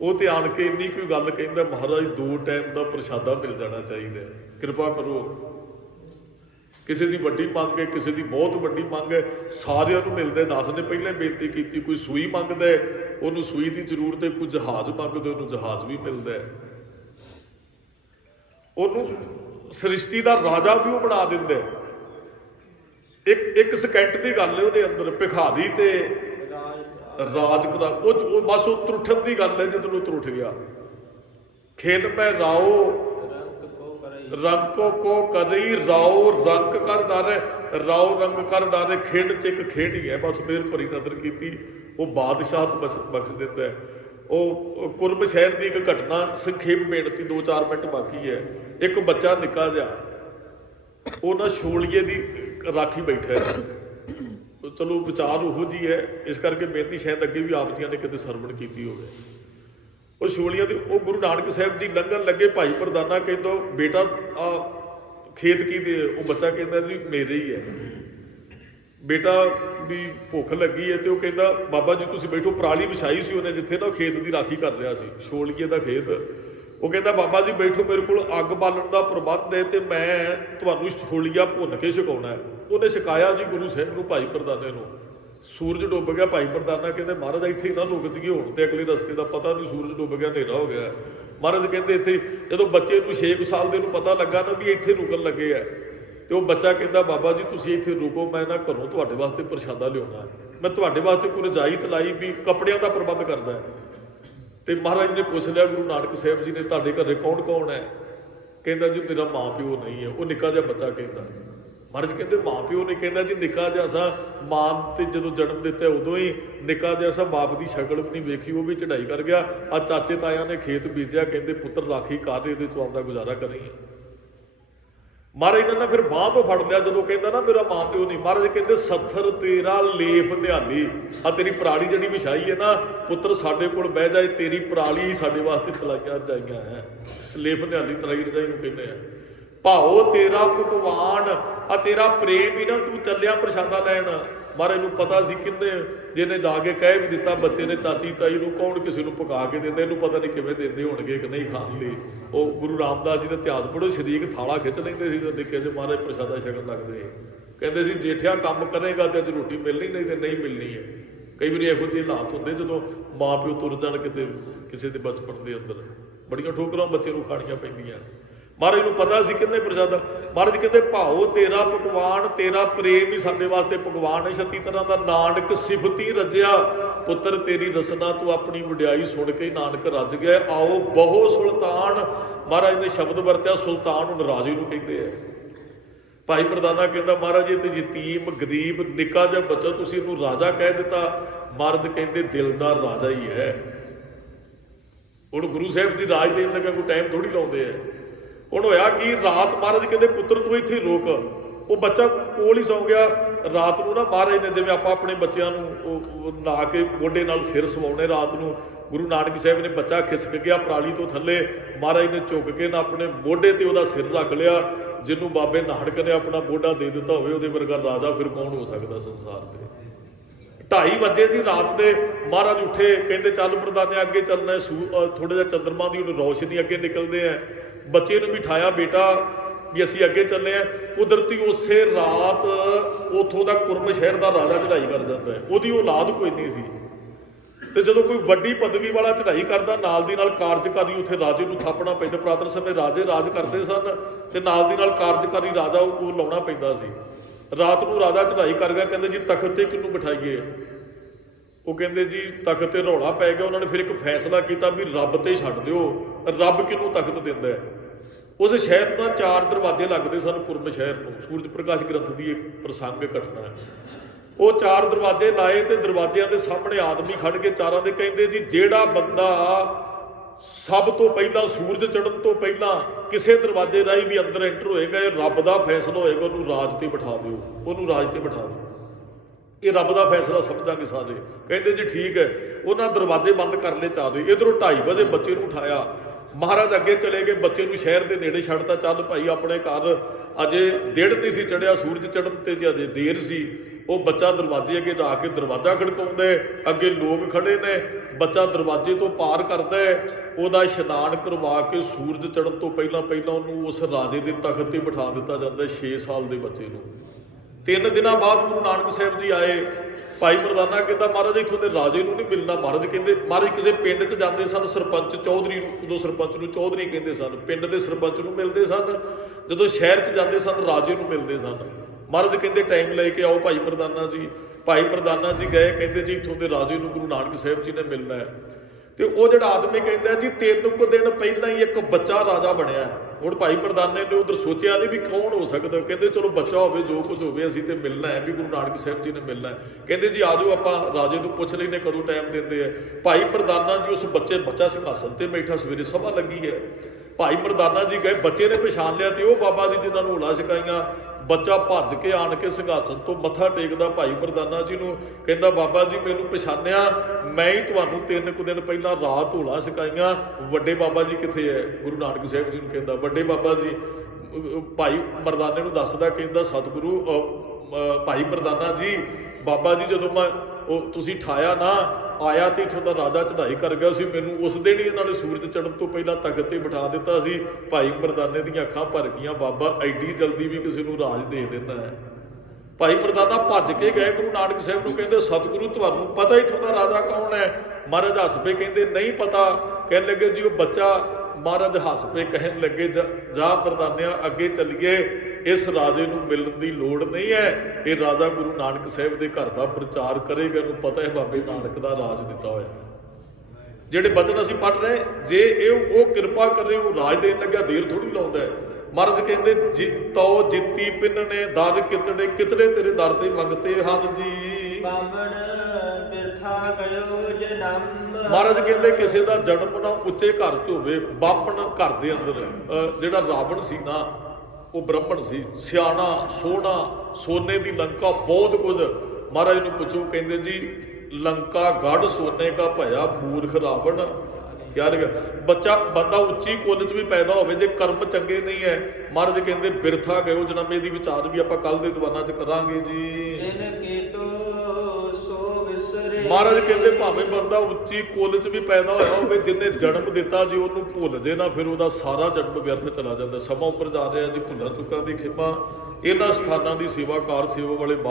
ਉਹ ਤੇ ਆਣ ਕੇ ਇੰਨੀ ਕੋਈ ਗੱਲ ਕਹਿੰਦਾ, ਮਹਾਰਾਜ 2 ਟਾਈਮ ਦਾ ਪ੍ਰਸ਼ਾਦਾ ਮਿਲ ਜਾਣਾ ਚਾਹੀਦਾ, ਕਿਰਪਾ ਕਰੋ। ਕਿਸੇ ਦੀ ਵੱਡੀ ਮੰਗ ਹੈ, ਕਿਸੇ ਦੀ ਬਹੁਤ ਵੱਡੀ ਮੰਗ ਹੈ, ਸਾਰਿਆਂ ਨੂੰ ਮਿਲਦਾ। 10 ਨੇ ਪਹਿਲਾਂ ਬੇਨਤੀ ਕੀਤੀ, ਕੋਈ ਸੂਈ ਮੰਗਦਾ, ਉਹਨੂੰ ਸੂਈ ਦੀ ਜ਼ਰੂਰਤ ਹੈ, ਕੋਈ ਜਹਾਜ਼ ਮੰਗਦਾ, ਉਹਨੂੰ ਜਹਾਜ਼ ਵੀ ਮਿਲਦਾ ਹੈ। ਉਹਨੂੰ ਸ੍ਰਿਸ਼ਟੀ ਦਾ ਰਾਜਾ ਵੀ ਉਹ ਬਣਾ ਦਿੰਦਾ। ਇੱਕ ਸਕਿੰਟ ਦੀ ਗੱਲ ਹੈ ਉਹਦੇ ਅੰਦਰ। ਭਿਖਾਰੀ ਤੇ ਰਾਜ ਕਰਾ, ਉਹ ਬਸ ਉਹ ਤਰੁੱਠਣ ਦੀ ਗੱਲ ਹੈ। ਜਦੋਂ ਉਹ ਤਰੁੱਠ ਗਿਆ, ਖੇਲ ਮੈਂ ਰਾਓ ਰੰਗ ਕੋ ਕਰਈ, ਰਾਓ ਰੰਗ ਕਰ ਡਾਰੇ, ਰਾਓ ਰੰਗ ਕਰ ਡਾਰੇ। ਖੇਡ 'ਚ ਇੱਕ ਖੇਡ ਹੀ ਹੈ, ਬਸ ਮੇਰ ਭਰੀ ਨਜ਼ਰ ਕੀਤੀ, ਉਹ ਬਾਦਸ਼ਾਹ ਬਖਸ਼ ਦਿੰਦਾ ਹੈ। ਉਹ ਕੁਰਮ ਸ਼ਹਿਰ ਦੀ ਇੱਕ ਘਟਨਾ ਸੰਖੇਪ ਬੇਨਤੀ, 2-4 ਮਿੰਟ ਬਾਕੀ ਹੈ। ਇੱਕ ਬੱਚਾ ਨਿੱਕਾ ਜਿਹਾ, ਉਹ ਨਾ ਛੋਲੀਏ ਦੀ ਰਾਖੀ ਬੈਠਾ ਹੈ। ਚਲੋ ਵਿਚਾਰ ਉਹੋ ਜਿਹੀ ਹੈ, ਇਸ ਕਰਕੇ ਬੇਨਤੀ ਸ਼ਾਇਦ ਅੱਗੇ ਵੀ ਆਪ ਜੀਆਂ ਨੇ ਕਿਤੇ ਸਰਵਣ ਕੀਤੀ ਹੋਵੇ। ਉਹ ਛੋਲੀਆਂ ਦੀ, ਉਹ ਗੁਰੂ ਨਾਨਕ ਸਾਹਿਬ ਜੀ ਲੰਘਣ ਲੱਗੇ, ਭਾਈ ਪ੍ਰਧਾਨਾ ਕਹਿੰਦਾ ਬੇਟਾ ਆ ਖੇਤ ਕੀ ਦੇ? ਉਹ ਬੱਚਾ ਕਹਿੰਦਾ ਜੀ ਮੇਰੇ ਹੀ ਹੈ। ਬੇਟਾ ਵੀ ਭੁੱਖ ਲੱਗੀ ਹੈ, ਤੇ ਉਹ ਕਹਿੰਦਾ ਬਾਬਾ ਜੀ ਤੁਸੀਂ ਬੈਠੋ। ਪਰਾਲੀ ਵਿਛਾਈ ਸੀ ਉਹਨੇ ਜਿੱਥੇ ਨਾ, ਉਹ ਖੇਤ ਦੀ ਰਾਖੀ ਕਰ ਰਿਹਾ ਸੀ, ਛੋਲੀਏ ਦਾ ਖੇਤ। ਉਹ ਕਹਿੰਦਾ ਬਾਬਾ ਜੀ ਬੈਠੋ, ਮੇਰੇ ਕੋਲ ਅੱਗ ਬਾਲਣ ਦਾ ਪ੍ਰਬੰਧ ਹੈ, ਤੇ ਮੈਂ ਤੁਹਾਨੂੰ ਛੋਲੀਆ ਭੁੰਨ ਕੇ ਛਕਾਉਣਾ ਹੈ। ਉਹਨੇ ਛਕਾਇਆ ਜੀ ਗੁਰੂ ਸਾਹਿਬ ਨੂੰ, ਭਾਈ ਪ੍ਰਧਾਨੇ ਨੂੰ। ਸੂਰਜ ਡੁੱਬ ਗਿਆ। ਭਾਈ ਪ੍ਰਧਾਨਾ ਕਹਿੰਦੇ ਮਹਾਰਾਜ ਇੱਥੇ ਨਾ ਰੁਕ ਜੀਏ, ਹੁਣ ਤੇ ਅਗਲੇ ਰਸਤੇ ਦਾ ਪਤਾ ਨਹੀਂ, ਸੂਰਜ ਡੁੱਬ ਗਿਆ, ਹਨੇਰਾ ਹੋ ਗਿਆ। ਮਹਾਰਾਜ ਕਹਿੰਦੇ ਇੱਥੇ, ਜਦੋਂ ਬੱਚੇ ਨੂੰ 6 ਸਾਲ ਦੇ ਨੂੰ ਪਤਾ ਲੱਗਾ ਨਾ ਵੀ ਇੱਥੇ ਰੁਕਣ ਲੱਗੇ ਆ, ਤੇ ਉਹ ਬੱਚਾ ਕਹਿੰਦਾ ਬਾਬਾ ਜੀ ਤੁਸੀਂ ਇੱਥੇ ਰੁਕੋ, ਮੈਂ ਨਾ ਘਰੋਂ ਤੁਹਾਡੇ ਵਾਸਤੇ ਪ੍ਰਸ਼ਾਦਾ ਲਿਆਉਣਾ, ਮੈਂ ਤੁਹਾਡੇ ਵਾਸਤੇ ਕੋਈ ਰਜਾਈ ਤਲਾਈ ਵੀ ਕੱਪੜਿਆਂ ਦਾ ਪ੍ਰਬੰਧ ਕਰਦਾ ਹੈ। ਤੇ ਮਹਾਰਾਜ ਨੇ ਪੁੱਛ ਲਿਆ ਗੁਰੂ ਨਾਨਕ ਸਾਹਿਬ ਜੀ ਨੇ, ਤੁਹਾਡੇ ਘਰੇ ਕੌਣ ਕੌਣ ਹੈ? ਕਹਿੰਦਾ ਜੀ ਮੇਰਾ ਮਾਂ ਪਿਓ ਨਹੀਂ ਹੈ। ਉਹ ਨਿੱਕਾ ਜਿਹਾ ਬੱਚਾ ਕਹਿੰਦਾ। ਮਹਾਰਾਜ ਕਹਿੰਦੇ ਮਾਂ ਪਿਓ ਨੇ? ਕਹਿੰਦਾ ਜੀ ਨਿੱਕਾ ਜਿਹਾ ਸਾ ਮਾਂ ਤੇ ਜਦੋਂ ਜਨਮ ਦਿੱਤਾ ਉਦੋਂ ਹੀ ਨਿੱਕਾ ਜਿਹਾ ਸਾ ਬਾਪ ਦੀ ਸ਼ਕਲ ਵੀ ਨਹੀਂ ਵੇਖੀ, ਉਹ ਵੀ ਚੜ੍ਹਾਈ ਕਰ ਗਿਆ। ਆ ਚਾਚੇ ਤਾਇਆਂ ਨੇ ਖੇਤ ਬੀਜਿਆ, ਕਹਿੰਦੇ ਪੁੱਤਰ ਰਾਖੀ ਕਾਹਦੇ ਦੇ ਤੂੰ ਆਪਦਾ ਗੁਜ਼ਾਰਾ ਕਰੀ। ਮਹਾਰਾਜ ਨੇ ਨਾ ਫਿਰ ਬਾਂਹ ਤੋਂ ਫੜ ਲਿਆ ਜਦੋਂ ਕਹਿੰਦਾ ਨਾ ਮੇਰਾ ਮਾਂ ਪਿਓ ਨਹੀਂ। ਮਹਾਰਾਜ ਕਹਿੰਦੇ ਸੱਥਰ ਤੇਰਾ ਲੇਫ ਨਿਹਾਲੀ, ਆ ਤੇਰੀ ਪਰਾਲੀ ਜਿਹੜੀ ਵਿਛਾਈ ਹੈ ਨਾ ਪੁੱਤਰ ਸਾਡੇ ਕੋਲ ਬਹਿ ਜਾਏ, ਤੇਰੀ ਪਰਾਲੀ ਹੀ ਸਾਡੇ ਵਾਸਤੇ ਤਲਾਈਆਂ ਰਜਾਈਆਂ ਹੈ। ਲੇਫ ਨਿਹਾਲੀ ਤਲਾਈ ਰਜਾਈ ਨੂੰ ਕਹਿੰਦੇ ਆ। ਭਾਓ ਤੇਰਾ ਪਕਵਾਨ, ਆ ਤੇਰਾ ਪ੍ਰੇਮ ਹੀ ਨਾ ਤੂੰ ਚੱਲਿਆ ਪ੍ਰਸ਼ਾਦਾ ਲੈਣ। ਮਹਾਰਾਜ ਨੂੰ ਪਤਾ ਸੀ ਕਿੰਨੇ ਜਿਹਨੇ ਜਾ ਕੇ ਕਹਿ ਵੀ ਦਿੱਤਾ ਬੱਚੇ ਨੇ ਚਾਚੀ ਤਾਈ ਨੂੰ, ਕੌਣ ਕਿਸੇ ਨੂੰ ਪਕਾ ਕੇ ਦਿੰਦੇ, ਇਹਨੂੰ ਪਤਾ ਨਹੀਂ ਕਿਵੇਂ ਦਿੰਦੇ ਹੋਣਗੇ ਕਿ ਨਹੀਂ ਖਾਣ ਲਈ। ਉਹ ਗੁਰੂ ਰਾਮਦਾਸ ਜੀ ਦਾ ਇਤਿਹਾਸ ਪੜ੍ਹੋ, ਸ਼ਰੀਕ ਥਾਲਾ ਖਿੱਚ ਲੈਂਦੇ ਸੀ ਨਿੱਕੇ ਜਿਹੇ ਮਹਾਰਾਜ ਪ੍ਰਸ਼ਾਦਾ ਛਕਣ ਲੱਗਦੇ। ਕਹਿੰਦੇ ਸੀ ਜੇਠਿਆ ਕੰਮ ਕਰੇਗਾ ਤੇ ਅੱਜ ਰੋਟੀ ਮਿਲਣੀ, ਨਹੀਂ ਤੇ ਨਹੀਂ ਮਿਲਣੀ ਹੈ। ਕਈ ਵਾਰੀ ਇਹੋ ਜਿਹੇ ਹਾਲਾਤ ਹੁੰਦੇ ਜਦੋਂ ਮਾਂ ਪਿਓ ਤੁਰ ਜਾਣ ਕਿਤੇ ਕਿਸੇ ਦੇ ਬਚਪਨ ਦੇ ਅੰਦਰ, ਬੜੀਆਂ ਠੋਕਰਾਂ ਬੱਚੇ ਨੂੰ ਖਾਣੀਆਂ ਪੈਂਦੀਆਂ। ਮਹਾਰਾਜ ਨੂੰ ਪਤਾ ਸੀ ਕਿੰਨੇ ਪ੍ਰਸ਼ਾਦਾ। ਮਹਾਰਾਜ ਕਹਿੰਦੇ ਭਾਓ ਤੇਰਾ ਪਕਵਾਨ, ਤੇਰਾ ਪ੍ਰੇਮ ਹੀ ਸਾਡੇ ਵਾਸਤੇ ਪਕਵਾਨ ਹੈ। 36 ਤਰ੍ਹਾਂ ਦਾ ਨਾਨਕ ਸਿਫਤੀ ਰਜਿਆ, ਪੁੱਤਰ ਤੇਰੀ ਰਸਨਾ ਤੂੰ ਆਪਣੀ ਵਡਿਆਈ ਸੁਣ ਕੇ ਨਾਨਕ ਰੱਜ ਗਿਆ। ਆਓ ਬਹੁ ਸੁਲਤਾਨ, ਮਹਾਰਾਜ ਨੇ ਸ਼ਬਦ ਵਰਤਿਆ ਸੁਲਤਾਨ ਹੁਣ ਰਾਜੇ ਨੂੰ ਕਹਿੰਦੇ ਆ। ਭਾਈ ਮਰਦਾਨਾ ਕਹਿੰਦਾ ਮਹਾਰਾਜ ਇਹ ਤੇ ਯਤੀਮ ਗਰੀਬ ਨਿੱਕਾ ਜਿਹਾ ਬੱਚਾ ਤੁਸੀਂ ਇਹਨੂੰ ਰਾਜਾ ਕਹਿ ਦਿੱਤਾ। ਮਹਾਰਾਜ ਕਹਿੰਦੇ ਦਿਲ ਦਾ ਰਾਜਾ ਹੀ ਹੈ। ਹੁਣ ਗੁਰੂ ਸਾਹਿਬ ਜੀ ਰਾਜ ਦੇਣ ਲੱਗਾ ਕੋਈ ਟਾਈਮ ਥੋੜੀ ਲਾਉਂਦੇ ਆ। ਹੁਣ ਹੋਇਆ ਕਿ ਰਾਤ ਮਹਾਰਾਜ ਕਹਿੰਦੇ ਪੁੱਤਰ ਤੂੰ ਇੱਥੇ ਰੁਕ। ਉਹ ਬੱਚਾ ਕੋਲ ਹੀ ਸੌਂ ਗਿਆ। ਰਾਤ ਨੂੰ ਨਾ ਮਹਾਰਾਜ ਨੇ ਜਿਵੇਂ ਆਪਾਂ ਆਪਣੇ ਬੱਚਿਆਂ ਨੂੰ ਉਹ ਨਹਾ ਕੇ ਮੋਢੇ ਨਾਲ ਸਿਰ ਸਵਾਉਣੇ, ਰਾਤ ਨੂੰ ਗੁਰੂ ਨਾਨਕ ਸਾਹਿਬ ਨੇ ਬੱਚਾ ਖਿਸਕ ਗਿਆ ਪਰਾਲੀ ਤੋਂ ਥੱਲੇ, ਮਹਾਰਾਜ ਨੇ ਝੁੱਕ ਕੇ ਨਾ ਆਪਣੇ ਮੋਢੇ ਤੇ ਉਹਦਾ ਸਿਰ ਰੱਖ ਲਿਆ। ਜਿਹਨੂੰ ਬਾਬੇ ਨਾਨਕ ਨੇ ਆਪਣਾ ਮੋਢਾ ਦੇ ਦਿੱਤਾ ਹੋਵੇ ਉਹਦੇ ਵਰਗਾ ਰਾਜਾ ਫਿਰ ਕੌਣ ਹੋ ਸਕਦਾ ਸੰਸਾਰ ਤੇ। 2:30 ਵਜੇ ਜੀ ਰਾਤ ਦੇ ਮਹਾਰਾਜ ਉੱਠੇ, ਕਹਿੰਦੇ ਚੱਲ ਮਰਦਾਨੇ ਅੱਗੇ ਚੱਲਣਾ। ਥੋੜਾ ਜਿਹਾ ਚੰਦਰਮਾ ਦੀ ਰੌਸ਼ਨੀ ਅੱਗੇ ਨਿਕਲਦੇ ਆ। ਬੱਚੇ ਨੂੰ ਬਿਠਾਇਆ, ਬੇਟਾ ਵੀ ਅਸੀਂ ਅੱਗੇ ਚੱਲੇ ਆ। ਕੁਦਰਤੀ ਉਸੇ ਰਾਤ ਉਥੋਂ ਦਾ ਕੁਰਮ ਸ਼ਹਿਰ ਦਾ ਰਾਜਾ ਚੜ੍ਹਾਈ ਕਰ ਜਾਂਦਾ ਹੈ। ਉਹਦੀ ਔਲਾਦ ਕੋਈ ਨਹੀਂ ਸੀ ਤੇ ਜਦੋਂ ਕੋਈ ਵੱਡੀ ਪਦਵੀ ਵਾਲਾ ਚੜ੍ਹਾਈ ਕਰਦਾ ਨਾਲ ਦੀ ਨਾਲ ਕਾਰਜਕਾਰੀ ਉੱਥੇ ਰਾਜੇ ਨੂੰ ਥਾਪਣਾ ਪੈਂਦਾ। ਪੁਰਾਤਨ ਸਮੇਂ ਰਾਜੇ ਰਾਜ ਕਰਦੇ ਸਨ ਤੇ ਨਾਲ ਦੀ ਨਾਲ ਕਾਰਜਕਾਰੀ ਰਾਜਾ ਉਹ ਲਾਉਣਾ ਪੈਂਦਾ ਸੀ। ਰਾਤ ਨੂੰ ਰਾਜਾ ਚੜ੍ਹਾਈ ਕਰ ਗਿਆ। ਕਹਿੰਦੇ ਜੀ ਤਖਤ ਤੇ ਕਿਹਨੂੰ ਬਿਠਾਈਏ? ਉਹ ਕਹਿੰਦੇ ਜੀ ਤਖਤ ਤੇ ਰੌਲਾ ਪੈ ਗਿਆ। ਉਹਨਾਂ ਨੇ ਫਿਰ ਇੱਕ ਫੈਸਲਾ ਕੀਤਾ ਵੀ ਰੱਬ ਤੇ ਛੱਡ ਦਿਓ, ਰੱਬ ਕਿਹਨੂੰ ਤਖਤ ਦਿੰਦਾ ਹੈ। ਉਸ ਸ਼ਹਿਰ ਨੂੰ 4 ਦਰਵਾਜ਼ੇ ਲੱਗਦੇ ਸਨ। ਕੁਰਮ ਸ਼ਹਿਰ ਨੂੰ ਸੂਰਜ ਪ੍ਰਕਾਸ਼ ਗ੍ਰੰਥ ਦੀ ਇੱਕ ਪ੍ਰਸੰਗ ਘਟਨਾ ਹੈ। ਉਹ 4 ਦਰਵਾਜ਼ੇ ਲਾਏ ਤੇ ਦਰਵਾਜ਼ਿਆਂ ਦੇ ਸਾਹਮਣੇ ਆਦਮੀ ਖੜ ਕੇ ਚਾਰਾਂ ਦੇ ਕਹਿੰਦੇ ਜੀ ਜਿਹੜਾ ਬੰਦਾ ਸਭ ਤੋਂ ਪਹਿਲਾਂ ਸੂਰਜ ਚੜ੍ਹਨ ਤੋਂ ਪਹਿਲਾਂ ਕਿਸੇ ਦਰਵਾਜ਼ੇ ਰਾਹੀਂ ਵੀ ਅੰਦਰ ਐਂਟਰ ਹੋਏਗਾ, ਇਹ ਰੱਬ ਦਾ ਫੈਸਲਾ ਹੋਏਗਾ, ਉਹਨੂੰ ਰਾਜ ਤੇ ਬਿਠਾ ਦਿਓ, ਉਹਨੂੰ ਰਾਜ ਤੇ ਬਿਠਾ ਦਿਓ। ਇਹ ਰੱਬ ਦਾ ਫੈਸਲਾ ਸਮਝਾਂਗੇ ਸਾਰੇ। ਕਹਿੰਦੇ ਜੀ ਠੀਕ ਹੈ। ਉਹਨਾਂ ਦਰਵਾਜ਼ੇ ਬੰਦ ਕਰ ਲਏ ਚਾਰੇ। ਇੱਧਰੋਂ 2:30 ਵਜੇ ਬੱਚੇ ਨੂੰ ਉਠਾਇਆ। ਮਹਾਰਾਜ ਅੱਗੇ ਚਲੇ ਗਏ, ਬੱਚੇ ਨੂੰ ਸ਼ਹਿਰ ਦੇ ਨੇੜੇ ਛੱਡਤਾ। ਚੱਲ ਭਾਈ ਆਪਣੇ ਘਰ, ਅਜੇ ਦਿਨ ਨਹੀਂ ਸੀ ਚੜਿਆ, ਸੂਰਜ ਚੜ੍ਹਨ ਤੇ ਜੇ ਅਜੇ ਦੇਰ ਸੀ। ਉਹ ਬੱਚਾ ਦਰਵਾਜ਼ੇ ਅੱਗੇ ਜਾ ਕੇ ਦਰਵਾਜ਼ਾ ਖੜਕਾਉਂਦਾ, ਅੱਗੇ ਲੋਕ ਖੜੇ ਨੇ। ਬੱਚਾ ਦਰਵਾਜ਼ੇ ਤੋਂ ਪਾਰ ਕਰਦਾ, ਉਹਦਾ ਇਸ਼ਨਾਨ ਕਰਵਾ ਕੇ ਸੂਰਜ ਚੜ੍ਹਨ ਤੋਂ ਪਹਿਲਾਂ ਉਹਨੂੰ ਉਸ ਰਾਜੇ ਦੇ ਤਖਤ ਤੇ ਬਿਠਾ ਦਿੱਤਾ ਜਾਂਦਾ 6 ਸਾਲ ਦੇ ਬੱਚੇ ਨੂੰ। 3 ਦਿਨਾਂ ਬਾਅਦ ਗੁਰੂ ਨਾਨਕ ਸਾਹਿਬ ਜੀ ਆਏ। ਭਾਈ ਮਰਦਾਨਾ ਕਹਿੰਦਾ ਮਹਾਰਾਜ ਇੱਥੋਂ ਦੇ ਰਾਜੇ ਨੂੰ ਨਹੀਂ ਮਿਲਣਾ। ਮਹਾਰਾਜ ਕਹਿੰਦੇ ਮਹਾਰਾਜ ਕਿਸੇ ਪਿੰਡ 'ਚ ਜਾਂਦੇ ਸਨ, ਸਰਪੰਚ ਚੌਧਰੀ ਨੂੰ, ਉਦੋਂ ਸਰਪੰਚ ਨੂੰ ਚੌਧਰੀ ਕਹਿੰਦੇ ਸਨ, ਪਿੰਡ ਦੇ ਸਰਪੰਚ ਨੂੰ ਮਿਲਦੇ ਸਨ। ਜਦੋਂ ਸ਼ਹਿਰ 'ਚ ਜਾਂਦੇ ਸਨ ਰਾਜੇ ਨੂੰ ਮਿਲਦੇ ਸਨ। ਮਹਾਰਾਜ ਕਹਿੰਦੇ ਟਾਈਮ ਲੈ ਕੇ ਆਓ ਭਾਈ ਮਰਦਾਨਾ ਜੀ। ਭਾਈ ਮਰਦਾਨਾ ਜੀ ਗਏ, ਕਹਿੰਦੇ ਜੀ ਇੱਥੋਂ ਦੇ ਰਾਜੇ ਨੂੰ ਗੁਰੂ ਨਾਨਕ ਸਾਹਿਬ ਜੀ ਨੇ ਮਿਲਣਾ ਹੈ। ਤੇ ਉਹ ਜਿਹੜਾ ਆਦਮੀ ਕਹਿੰਦਾ ਜੀ 3 ਕੁ ਦਿਨ ਪਹਿਲਾਂ ਹੀ ਇੱਕ ਬੱਚਾ ਰਾਜਾ ਬਣਿਆ। ਹੁਣ ਭਾਈ ਮਰਦਾਨੇ ਨੇ ਉਧਰ ਸੋਚਿਆ ਨਹੀਂ ਵੀ ਕੌਣ ਹੋ ਸਕਦਾ। ਕਹਿੰਦੇ ਚਲੋ ਬੱਚਾ ਹੋਵੇ, ਜੋ ਕੁਝ ਹੋਵੇ, ਅਸੀਂ ਤੇ ਮਿਲਣਾ ਹੈ, ਵੀ ਗੁਰੂ ਨਾਨਕ ਸਾਹਿਬ ਜੀ ਨੇ ਮਿਲਣਾ ਹੈ। ਕਹਿੰਦੇ ਜੀ ਆ ਜਾਓ ਆਪਾਂ ਰਾਜੇ ਤੋਂ ਪੁੱਛ ਲੈਨੇ ਕਦੋਂ ਟਾਈਮ ਦਿੰਦੇ ਆ। ਭਾਈ ਮਰਦਾਨਾ ਜੀ ਉਸ ਬੱਚਾ ਸਿੰਘਾਸਨ ਤੇ ਬੈਠਾ, ਸਵੇਰੇ ਸਭਾ ਲੱਗੀ ਹੈ। ਭਾਈ ਮਰਦਾਨਾ ਜੀ ਗਏ, ਬੱਚੇ ਨੇ ਪਛਾਣ ਲਿਆ ਤੇ ਉਹ ਬਾਬਾ ਜੀ ਜਿਨ੍ਹਾਂ ਨੂੰ ਹੋਲਾ ਛਕਾਈਆਂ। ਬੱਚਾ ਭੱਜ ਕੇ ਆਣ ਕੇ ਸਿੰਘਾਸਨ ਤੋਂ ਮੱਥਾ ਟੇਕਦਾ ਭਾਈ ਮਰਦਾਨਾ ਜੀ ਨੂੰ, ਕਹਿੰਦਾ ਬਾਬਾ ਜੀ ਮੈਨੂੰ ਪਛਾਣਿਆ, ਮੈਂ ਹੀ ਤੁਹਾਨੂੰ 3 ਕੁ ਦਿਨ ਪਹਿਲਾਂ ਰਾਤ ਹੋਲਾ ਛਕਾਈਆਂ। ਵੱਡੇ ਬਾਬਾ ਜੀ ਕਿੱਥੇ ਹੈ? ਗੁਰੂ ਨਾਨਕ ਸਾਹਿਬ ਜੀ ਨੂੰ ਕਹਿੰਦਾ ਵੱਡੇ ਬਾਬਾ ਜੀ। ਭਾਈ ਮਰਦਾਨੇ ਨੂੰ ਦੱਸਦਾ, ਕਹਿੰਦਾ ਸਤਿਗੁਰੂ ਭਾਈ ਮਰਦਾਨਾ ਜੀ, ਬਾਬਾ ਜੀ ਜਦੋਂ ਮੈਂ ਤੁਸੀਂ ਠਾਇਆ ਨਾ, ਆਇਆ ਤੇ ਇੱਥੋਂ ਦਾ ਰਾਜਾ ਚੜ੍ਹਾਈ ਕਰ ਗਿਆ ਸੀ, ਮੈਨੂੰ ਉਸ ਦਿਨ ਹੀ ਇਹਨਾਂ ਨੇ ਸੂਰਜ ਚੜ੍ਹਨ ਤੋਂ ਪਹਿਲਾਂ ਤਖਤ ਤੇ ਬਿਠਾ ਦਿੱਤਾ ਸੀ। ਭਾਈ ਮਰਦਾਨੇ ਦੀਆਂ ਅੱਖਾਂ ਭਰ ਗਈਆਂ, ਬਾਬਾ ਐਡੀ ਜਲਦੀ ਵੀ ਕਿਸੇ ਨੂੰ ਰਾਜ ਦੇ ਦਿੰਦਾ ਹੈ। ਭਾਈ ਮਰਦਾਨਾ ਭੱਜ ਕੇ ਗਏ ਗੁਰੂ ਨਾਨਕ ਸਾਹਿਬ ਨੂੰ, ਕਹਿੰਦੇ ਸਤਿਗੁਰੂ ਤੁਹਾਨੂੰ ਪਤਾ ਇੱਥੋਂ ਦਾ ਰਾਜਾ ਕੌਣ ਹੈ? ਮਹਾਰਾਜ ਹੱਸ ਪਏ, ਕਹਿੰਦੇ ਨਹੀਂ ਪਤਾ। ਕਹਿਣ ਲੱਗੇ ਜੀ ਉਹ ਬੱਚਾ। ਮਹਾਰਾਜ ਹੱਸ ਪਏ, ਕਹਿਣ ਲੱਗੇ ਜਾ ਮਰਦਾਨਿਆਂ ਅੱਗੇ ਚੱਲੀਏ, ਇਸ ਰਾਜੇ ਨੂੰ ਮਿਲਣ ਦੀ ਲੋੜ ਨਹੀਂ ਹੈ, ਇਹ ਰਾਜਾ ਗੁਰੂ ਨਾਨਕ ਸਾਹਿਬ ਦੇ ਘਰ ਦਾ ਪ੍ਰਚਾਰ ਕਰੇਗਾ, ਇਹਨੂੰ ਪਤਾ ਹੈ ਬਾਬੇ ਨਾਨਕ ਦਾ ਰਾਜ ਦਿੱਤਾ ਹੋਇਆ। ਜਿਹੜੇ ਬਚਨ ਅਸੀਂ ਪੜ੍ਹ ਰਹੇ, ਜੇ ਇਹ ਉਹ ਕਿਰਪਾ ਕਰੇ, ਉਹ ਰਾਜ ਦੇਣ ਲੱਗਿਆ ਦੇਰ ਥੋੜੀ ਲਾਉਂਦਾ ਹੈ। ਮਹਾਰਾਜ ਕਹਿੰਦੇ ਤੋ ਜਿੱਤੀ ਪਿੰਨਣੇ ਦਰ ਕਿਤੜੇ, ਕਿਤੜੇ ਤੇਰੇ ਦਰ ਤੇ ਮੰਗਤੇ ਹਨ ਜੀ। ਬਾਮਣ ਬਿਰਥਾ ਗਇਓ ਜਨਮ। ਮਹਾਰਾਜ ਕਹਿੰਦੇ ਕਿਸੇ ਦਾ ਜਨਮ ਨਾ ਉੱਚੇ ਘਰ 'ਚ ਹੋਵੇ। ਬਾਪਣ ਘਰ ਦੇ ਅੰਦਰ ਜਿਹੜਾ ਰਾਵਣ ਸੀ ਨਾ, ਉਹ ਬ੍ਰਾਹਮਣ ਸੀ, ਸਿਆਣਾ ਸੋਹਣਾ, ਸੋਨੇ ਦੀ ਲੰਕਾ, ਬਹੁਤ ਕੁਝ। ਮਹਾਰਾਜ ਨੂੰ ਪੁੱਛੋ, ਕਹਿੰਦੇ ਜੀ ਲੰਕਾ ਗੜ ਸੋਨੇ ਕਾ ਭਇਆ ਮੂਰਖ ਰਾਵਣ। ਯਾਰ ਬੱਚਾ ਬੰਦਾ ਉੱਚੀ ਕੁੱਲ 'ਚ ਵੀ ਪੈਦਾ ਹੋਵੇ, ਜੇ ਕਰਮ ਚੰਗੇ ਨਹੀਂ ਹੈ, ਮਹਾਰਾਜ ਕਹਿੰਦੇ ਬਿਰਥਾ ਗਇਓ ਜਨਮ। ਇਹਦੀ ਵਿਚਾਰ ਵੀ ਆਪਾਂ ਕੱਲ ਦੇ ਦੀਵਾਨਾਂ 'ਚ ਕਰਾਂਗੇ ਜੀ। ਜਿਨ ਕੀਤੋ ਸੋ ਵਿਸਰੇ। ਮਹਾਰਾਜ ਕਹਿੰਦੇ ਭਾਵੇਂ ਬੰਦਾ ਉੱਚੀ ਕੁੱਲ 'ਚ ਵੀ ਪੈਦਾ ਹੋਇਆ ਹੋਵੇ, ਜਿੰਨੇ ਜਨਮ ਦਿੱਤਾ ਜੇ ਉਹਨੂੰ ਭੁੱਲ ਜੇ ਨਾ, ਫਿਰ ਉਹਦਾ ਸਾਰਾ ਜਨਮ ਵਿਅਰਥ ਚਲਾ ਜਾਂਦਾ। ਸਮਾਂ ਉੱਪਰ ਜਾ ਰਿਹਾ ਜੀ, ਭੁੱਲਾਂ ਚੁੱਕਾਂ ਦੀ ਖਿਮਾ। ਇਹਨਾਂ ਸਥਾਨਾਂ ਦੀ ਸੇਵਾ ਕਾਰ ਸੇਵਾ ਵਾਲੇ